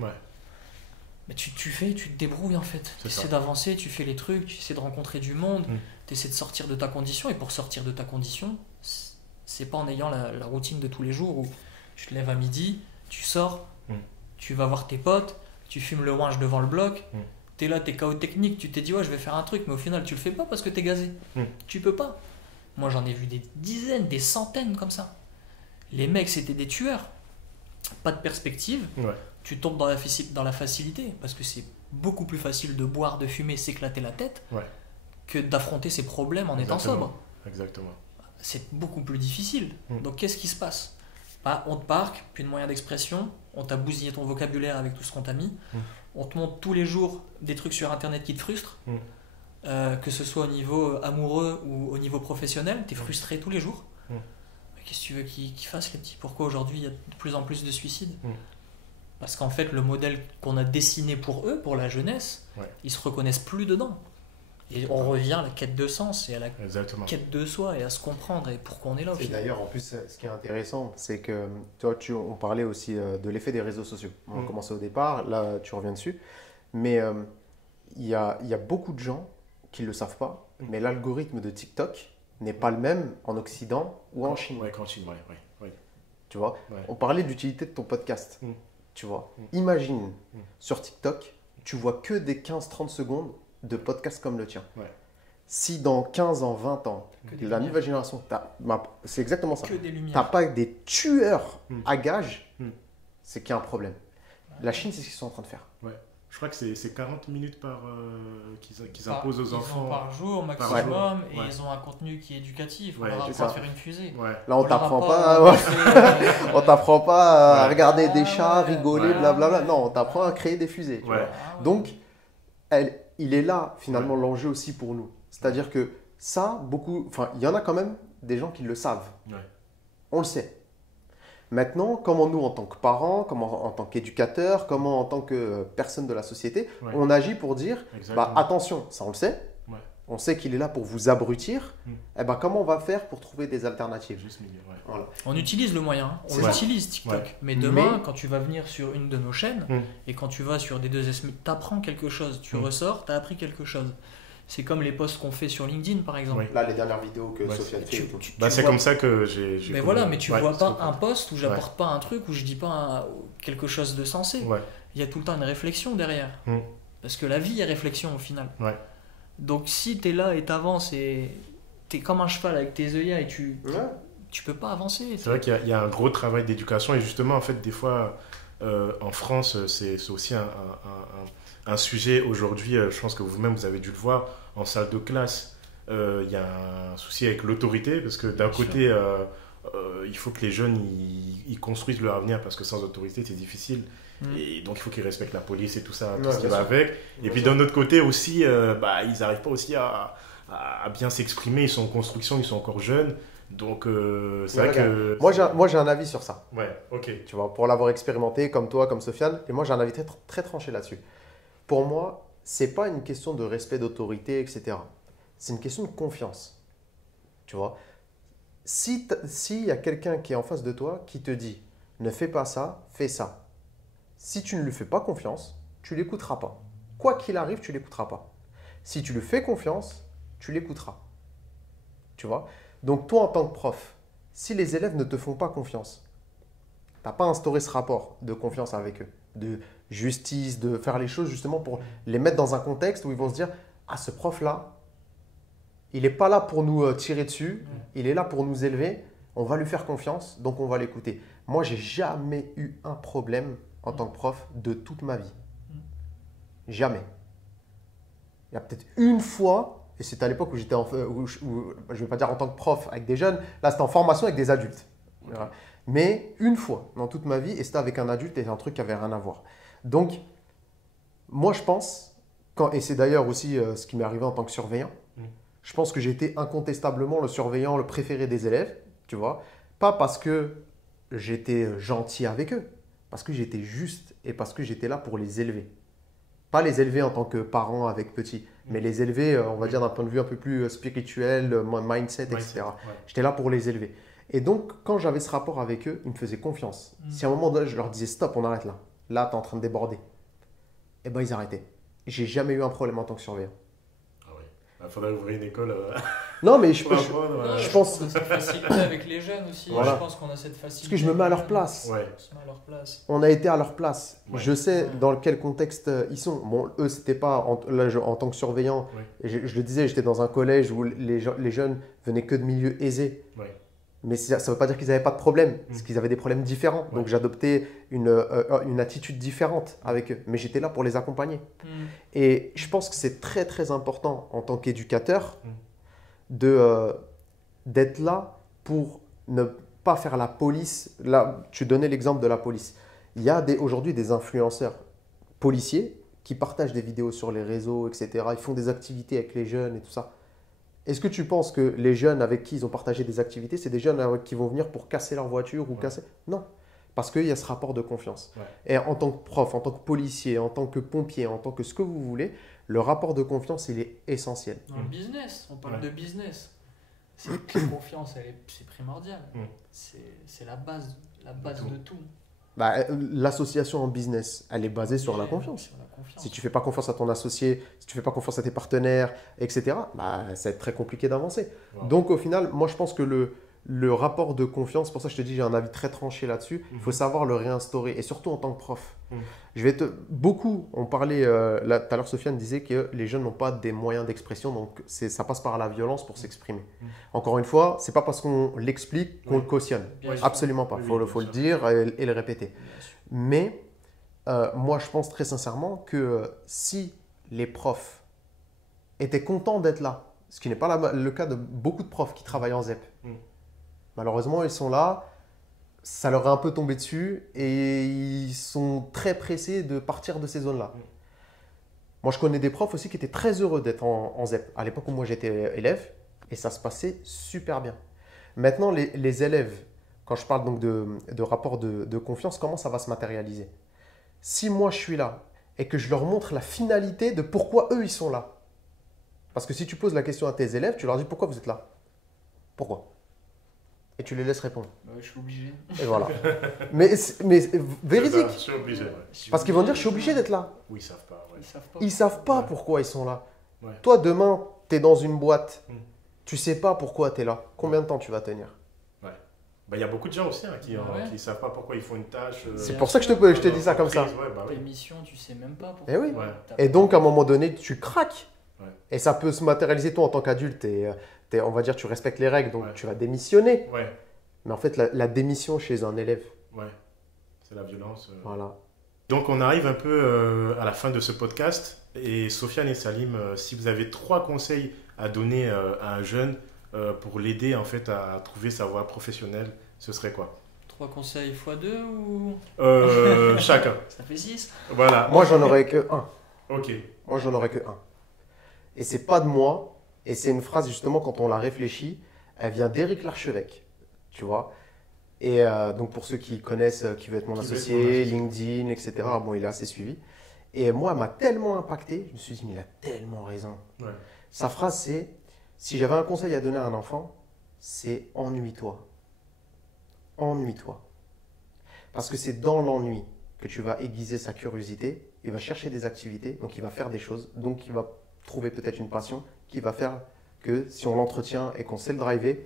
mais tu te débrouilles en fait. Tu essaies d'avancer, tu fais les trucs, tu essaies de rencontrer du monde, tu essaies de sortir de ta condition. Et pour sortir de ta condition, c'est pas en ayant la routine de tous les jours où tu te lèves à midi, tu sors, tu vas voir tes potes, tu fumes le ouinge devant le bloc, t'es là, t'es KO technique, tu t'es dit ouais je vais faire un truc, mais au final tu le fais pas parce que t'es gazé. Tu peux pas. Moi j'en ai vu des dizaines, des centaines comme ça. Les mecs c'était des tueurs. Pas de perspective. Tu tombes dans la facilité parce que c'est beaucoup plus facile de boire, de fumer, s'éclater la tête que d'affronter ses problèmes en étant sobre. Exactement. C'est beaucoup plus difficile. Donc qu'est-ce qui se passe? Bah, on te parque, plus de moyens d'expression, on t'a bousillé ton vocabulaire avec tout ce qu'on t'a mis, on te montre tous les jours des trucs sur internet qui te frustrent, que ce soit au niveau amoureux ou au niveau professionnel, t'es frustré tous les jours. Qu'est-ce que tu veux qu'ils fassent les petits? Pourquoi aujourd'hui il y a de plus en plus de suicides? Parce qu'en fait le modèle qu'on a dessiné pour eux, pour la jeunesse, ils se reconnaissent plus dedans. Et on revient à la quête de sens et à la quête de soi et à se comprendre et pourquoi on est là. Et d'ailleurs, en plus, ce qui est intéressant, c'est que toi, on parlait aussi de l'effet des réseaux sociaux. On a commencé au départ, là tu reviens dessus. Mais il y a beaucoup de gens qui ne le savent pas, mais l'algorithme de TikTok n'est pas le même en Occident ou en Chine. En Chine, Tu vois, on parlait de l'utilité de ton podcast. Tu vois, imagine sur TikTok, tu vois que des 15-30 secondes de podcasts comme le tien. Si dans 15 ans, 20 ans, la nouvelle génération, c'est exactement ça. Tu n'as pas des tueurs à gages, c'est qu'il y a un problème. La Chine, c'est ce qu'ils sont en train de faire. Je crois que c'est 40 minutes qu'ils imposent aux enfants. Par jour maximum, et ils ont un contenu qui est éducatif. On leur apprend à faire une fusée. Là, on t'apprend pas, on t'apprend pas à regarder des chats, rigoler, blablabla. Non, on t'apprend à créer des fusées. Donc, il est là finalement l'enjeu aussi pour nous. C'est-à-dire que ça, il y en a quand même des gens qui le savent. On le sait. Maintenant, comment nous, en tant que parents, comment en tant qu'éducateurs, comment en tant que personne de la société, on agit pour dire attention, ça on le sait, on sait qu'il est là pour vous abrutir, comment on va faire pour trouver des alternatives? Voilà. On utilise le moyen, on utilise TikTok, mais demain, quand tu vas venir sur une de nos chaînes et quand tu vas sur des 2S, tu apprends quelque chose, tu ressors, tu as appris quelque chose. C'est comme les posts qu'on fait sur LinkedIn, par exemple. Là, les dernières vidéos que Sofiane fait. C'est comme ça que j'ai mais voilà, mais tu vois pas un post où j'apporte pas un truc, où je dis pas quelque chose de sensé. Il y a tout le temps une réflexion derrière. Parce que la vie est réflexion au final. Donc si tu es là et tu avances et tu es comme un cheval avec tes œillets et tu peux pas avancer. C'est vrai qu'il y a un gros travail d'éducation et justement, en fait, des fois, en France, c'est aussi un sujet aujourd'hui, je pense que vous-même vous avez dû le voir en salle de classe, il y a un souci avec l'autorité parce que d'un côté il faut que les jeunes ils construisent leur avenir parce que sans autorité c'est difficile et donc il faut qu'ils respectent la police et tout ça, tout ce qui va avec, et puis d'un autre côté aussi ils n'arrivent pas aussi à bien s'exprimer, ils sont en construction, ils sont encore jeunes. Donc, c'est vrai que... Moi, j'ai un avis sur ça. Tu vois, pour l'avoir expérimenté, comme toi, comme Sofiane, et moi, j'ai un avis très, très tranché là-dessus. Pour moi, ce n'est pas une question de respect d'autorité, etc. C'est une question de confiance. Tu vois, s'il y a quelqu'un qui est en face de toi qui te dit « ne fais pas ça, fais ça », Si tu ne lui fais pas confiance, tu l'écouteras pas. Quoi qu'il arrive, tu l'écouteras pas. Si tu lui fais confiance, tu l'écouteras. Tu vois? Donc toi, en tant que prof, si les élèves ne te font pas confiance, tu n'as pas instauré ce rapport de confiance avec eux, de justice, de faire les choses justement pour les mettre dans un contexte où ils vont se dire « Ah, ce prof-là, il n'est pas là pour nous tirer dessus, il est là pour nous élever, on va lui faire confiance, donc on va l'écouter. » Moi, j'ai jamais eu un problème en tant que prof de toute ma vie. Jamais. Il y a peut-être une fois, et c'était à l'époque où j'étais je ne vais pas dire en tant que prof avec des jeunes, là c'était en formation avec des adultes. Okay. Mais une fois dans toute ma vie, et c'était avec un adulte et un truc qui n'avait rien à voir. Donc, moi je pense, et c'est d'ailleurs aussi ce qui m'est arrivé en tant que surveillant, je pense que j'ai été incontestablement le surveillant le préféré des élèves, tu vois. Pas parce que j'étais gentil avec eux, parce que j'étais juste et parce que j'étais là pour les élever. Pas les élever en tant que parents avec petits, mais les élever, on va dire, d'un point de vue un peu plus spirituel, mindset, etc. Ouais. J'étais là pour les élever. Et donc, quand j'avais ce rapport avec eux, ils me faisaient confiance. Si à un moment donné, je leur disais « Stop, on arrête là. Là, tu es en train de déborder. » Eh bien, ils arrêtaient. J'ai jamais eu un problème en tant que surveillant. Ah oui. Il faudrait ouvrir une école. Non, mais je pense que cette facilité avec les jeunes aussi. Voilà. Je pense qu'on a cette facilité. Parce que je me mets à leur place. Ouais. On se met à leur place. On a été à leur place. Ouais. Je sais dans quel contexte ils sont. Bon, eux, c'était pas en tant que surveillant. Ouais. Je le disais, j'étais dans un collège où les jeunes venaient que de milieux aisés. Ouais. Mais ça ne veut pas dire qu'ils n'avaient pas de problème, parce qu'ils avaient des problèmes différents. Ouais. Donc j'adoptais une attitude différente avec eux. Mais j'étais là pour les accompagner. Et je pense que c'est très très important en tant qu'éducateur d'être là pour ne pas faire la police. Là, tu donnais l'exemple de la police. Il y a aujourd'hui des influenceurs policiers qui partagent des vidéos sur les réseaux, etc. Ils font des activités avec les jeunes et tout ça. Est-ce que tu penses que les jeunes avec qui ils ont partagé des activités, c'est des jeunes qui vont venir pour casser leur voiture ou casser? Non, parce qu'il y a ce rapport de confiance. Ouais. Et en tant que prof, en tant que policier, en tant que pompier, en tant que ce que vous voulez, le rapport de confiance, il est essentiel. Dans le business, on parle de business. La confiance, c'est primordial. C'est la base de tout. Bah, l'association en business, elle est basée sur la confiance. Si tu ne fais pas confiance à ton associé, si tu ne fais pas confiance à tes partenaires, etc., bah, ça va être très compliqué d'avancer. Wow. Donc au final, moi je pense que le rapport de confiance, pour ça je te dis, j'ai un avis très tranché là-dessus, il faut savoir le réinstaurer, et surtout en tant que prof. On parlait, là, tout à l'heure Sofiane disait que les jeunes n'ont pas des moyens d'expression, donc ça passe par la violence pour s'exprimer. Encore une fois, ce n'est pas parce qu'on l'explique qu'on le cautionne. Absolument pas, il faut le dire et le répéter. Mais moi je pense très sincèrement que si les profs étaient contents d'être là, ce qui n'est pas le cas de beaucoup de profs qui travaillent en ZEP, malheureusement ils sont là, ça leur est un peu tombé dessus et ils sont très pressés de partir de ces zones-là. Moi je connais des profs aussi qui étaient très heureux d'être en ZEP à l'époque où moi j'étais élève et ça se passait super bien. Maintenant les élèves, quand je parle donc de rapport de confiance, comment ça va se matérialiser? Si moi je suis là et que je leur montre la finalité de pourquoi eux ils sont là. Parce que si tu poses la question à tes élèves, tu leur dis pourquoi vous êtes là? Pourquoi? Et tu les laisses répondre. Je suis obligé. Et voilà. mais véridique. Je suis obligé. Ouais. Parce qu'ils vont dire je suis obligé d'être là. Oui, ils savent pas. Ouais. Ils savent pas pourquoi ils sont là. Ouais. Toi demain, tu es dans une boîte. Tu sais pas pourquoi tu es là. Combien de temps tu vas tenir? Il y a beaucoup de gens aussi qui ne savent pas pourquoi ils font une tâche. C'est pour ça que je te dis ça comme ça. Tes missions, tu sais même pas pourquoi. Et oui. Et donc à un moment donné, tu craques. Et ça peut se matérialiser toi en tant qu'adulte. On va dire tu respectes les règles, donc tu vas démissionner. Mais en fait, la démission chez un élève. C'est la violence. Voilà. Donc on arrive un peu à la fin de ce podcast. Et Sofiane et Salim, si vous avez 3 conseils à donner à un jeune pour l'aider en fait à trouver sa voie professionnelle, ce serait quoi? 3 conseils x2 ou chacun. Ça fait 6. Voilà. Moi j'en aurais que 1. Ok. Moi j'en aurais que 1. Et c'est pas de moi. Et c'est une phrase justement quand on la réfléchit, elle vient d'Éric Larchevêque, tu vois. Et donc pour ceux qui connaissent, qui veut être mon associé, LinkedIn, etc. Bon, il est assez suivi. Et moi, elle m'a tellement impacté, je me suis dit mais il a tellement raison. Sa phrase c'est: si j'avais un conseil à donner à un enfant, c'est ennuie-toi. Ennuie-toi. Parce que c'est dans l'ennui que tu vas aiguiser sa curiosité, il va chercher des activités, donc il va faire des choses, donc il va trouver peut-être une passion qui va faire que si on l'entretient et qu'on sait le driver,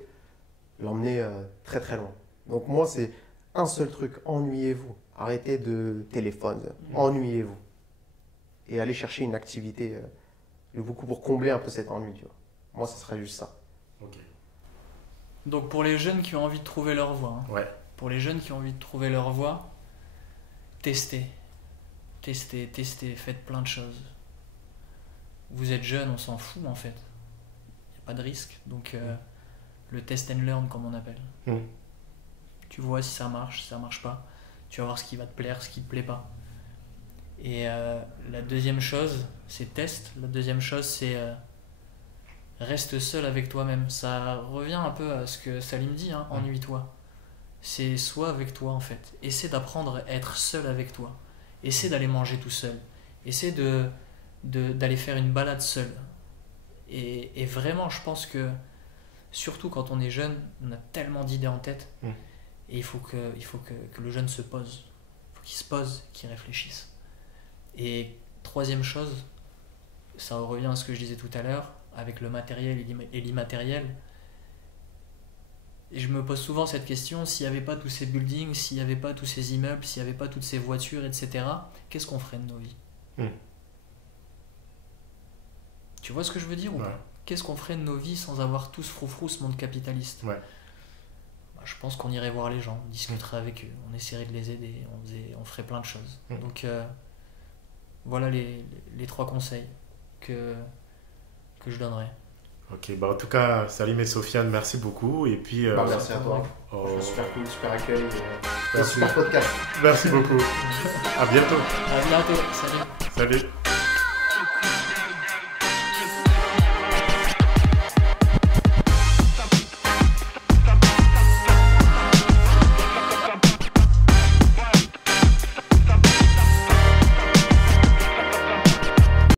l'emmener très très loin. Donc moi, c'est un seul truc, ennuyez-vous. Arrêtez de téléphone, ennuyez-vous. Et allez chercher une activité beaucoup pour combler un peu cet ennui. Tu vois. Moi, ce serait juste ça. Ok. Donc pour les jeunes qui ont envie de trouver leur voie, hein, Ouais. pour les jeunes qui ont envie de trouver leur voie, testez, faites plein de choses. Vous êtes jeune, on s'en fout en fait. Il n'y a pas de risque. Donc le test and learn comme on appelle. Tu vois si ça marche pas. Tu vas voir ce qui va te plaire, ce qui te plaît pas. Et la deuxième chose, c'est test. La deuxième chose, c'est reste seul avec toi-même. Ça revient un peu à ce que Salim dit, hein, ennuie-toi. C'est sois avec toi en fait. Essaie d'apprendre à être seul avec toi. Essaie d'aller manger tout seul. Essaie d'aller faire une balade seul. Et vraiment, je pense que surtout quand on est jeune, on a tellement d'idées en tête. Et il faut que le jeune se pose. Il faut qu'il se pose, qu'il réfléchisse. Et troisième chose, ça revient à ce que je disais tout à l'heure, avec le matériel et l'immatériel. Et je me pose souvent cette question, s'il n'y avait pas tous ces buildings, s'il n'y avait pas tous ces immeubles, s'il n'y avait pas toutes ces voitures, etc., qu'est-ce qu'on ferait de nos vies ? Tu vois ce que je veux dire ou pas ? Qu'est-ce qu'on ferait de nos vies sans avoir tout ce froufrou, ce monde capitaliste ? Je pense qu'on irait voir les gens, on discuterait avec eux, on essaierait de les aider, on ferait plein de choses. Donc voilà les 3 conseils que je donnerais. Ok, bah en tout cas, Salim et Sofiane, merci beaucoup. Et puis, merci à toi. Super cool, super accueil. Super podcast. Merci beaucoup. À bientôt. À bientôt. Salut. Salut.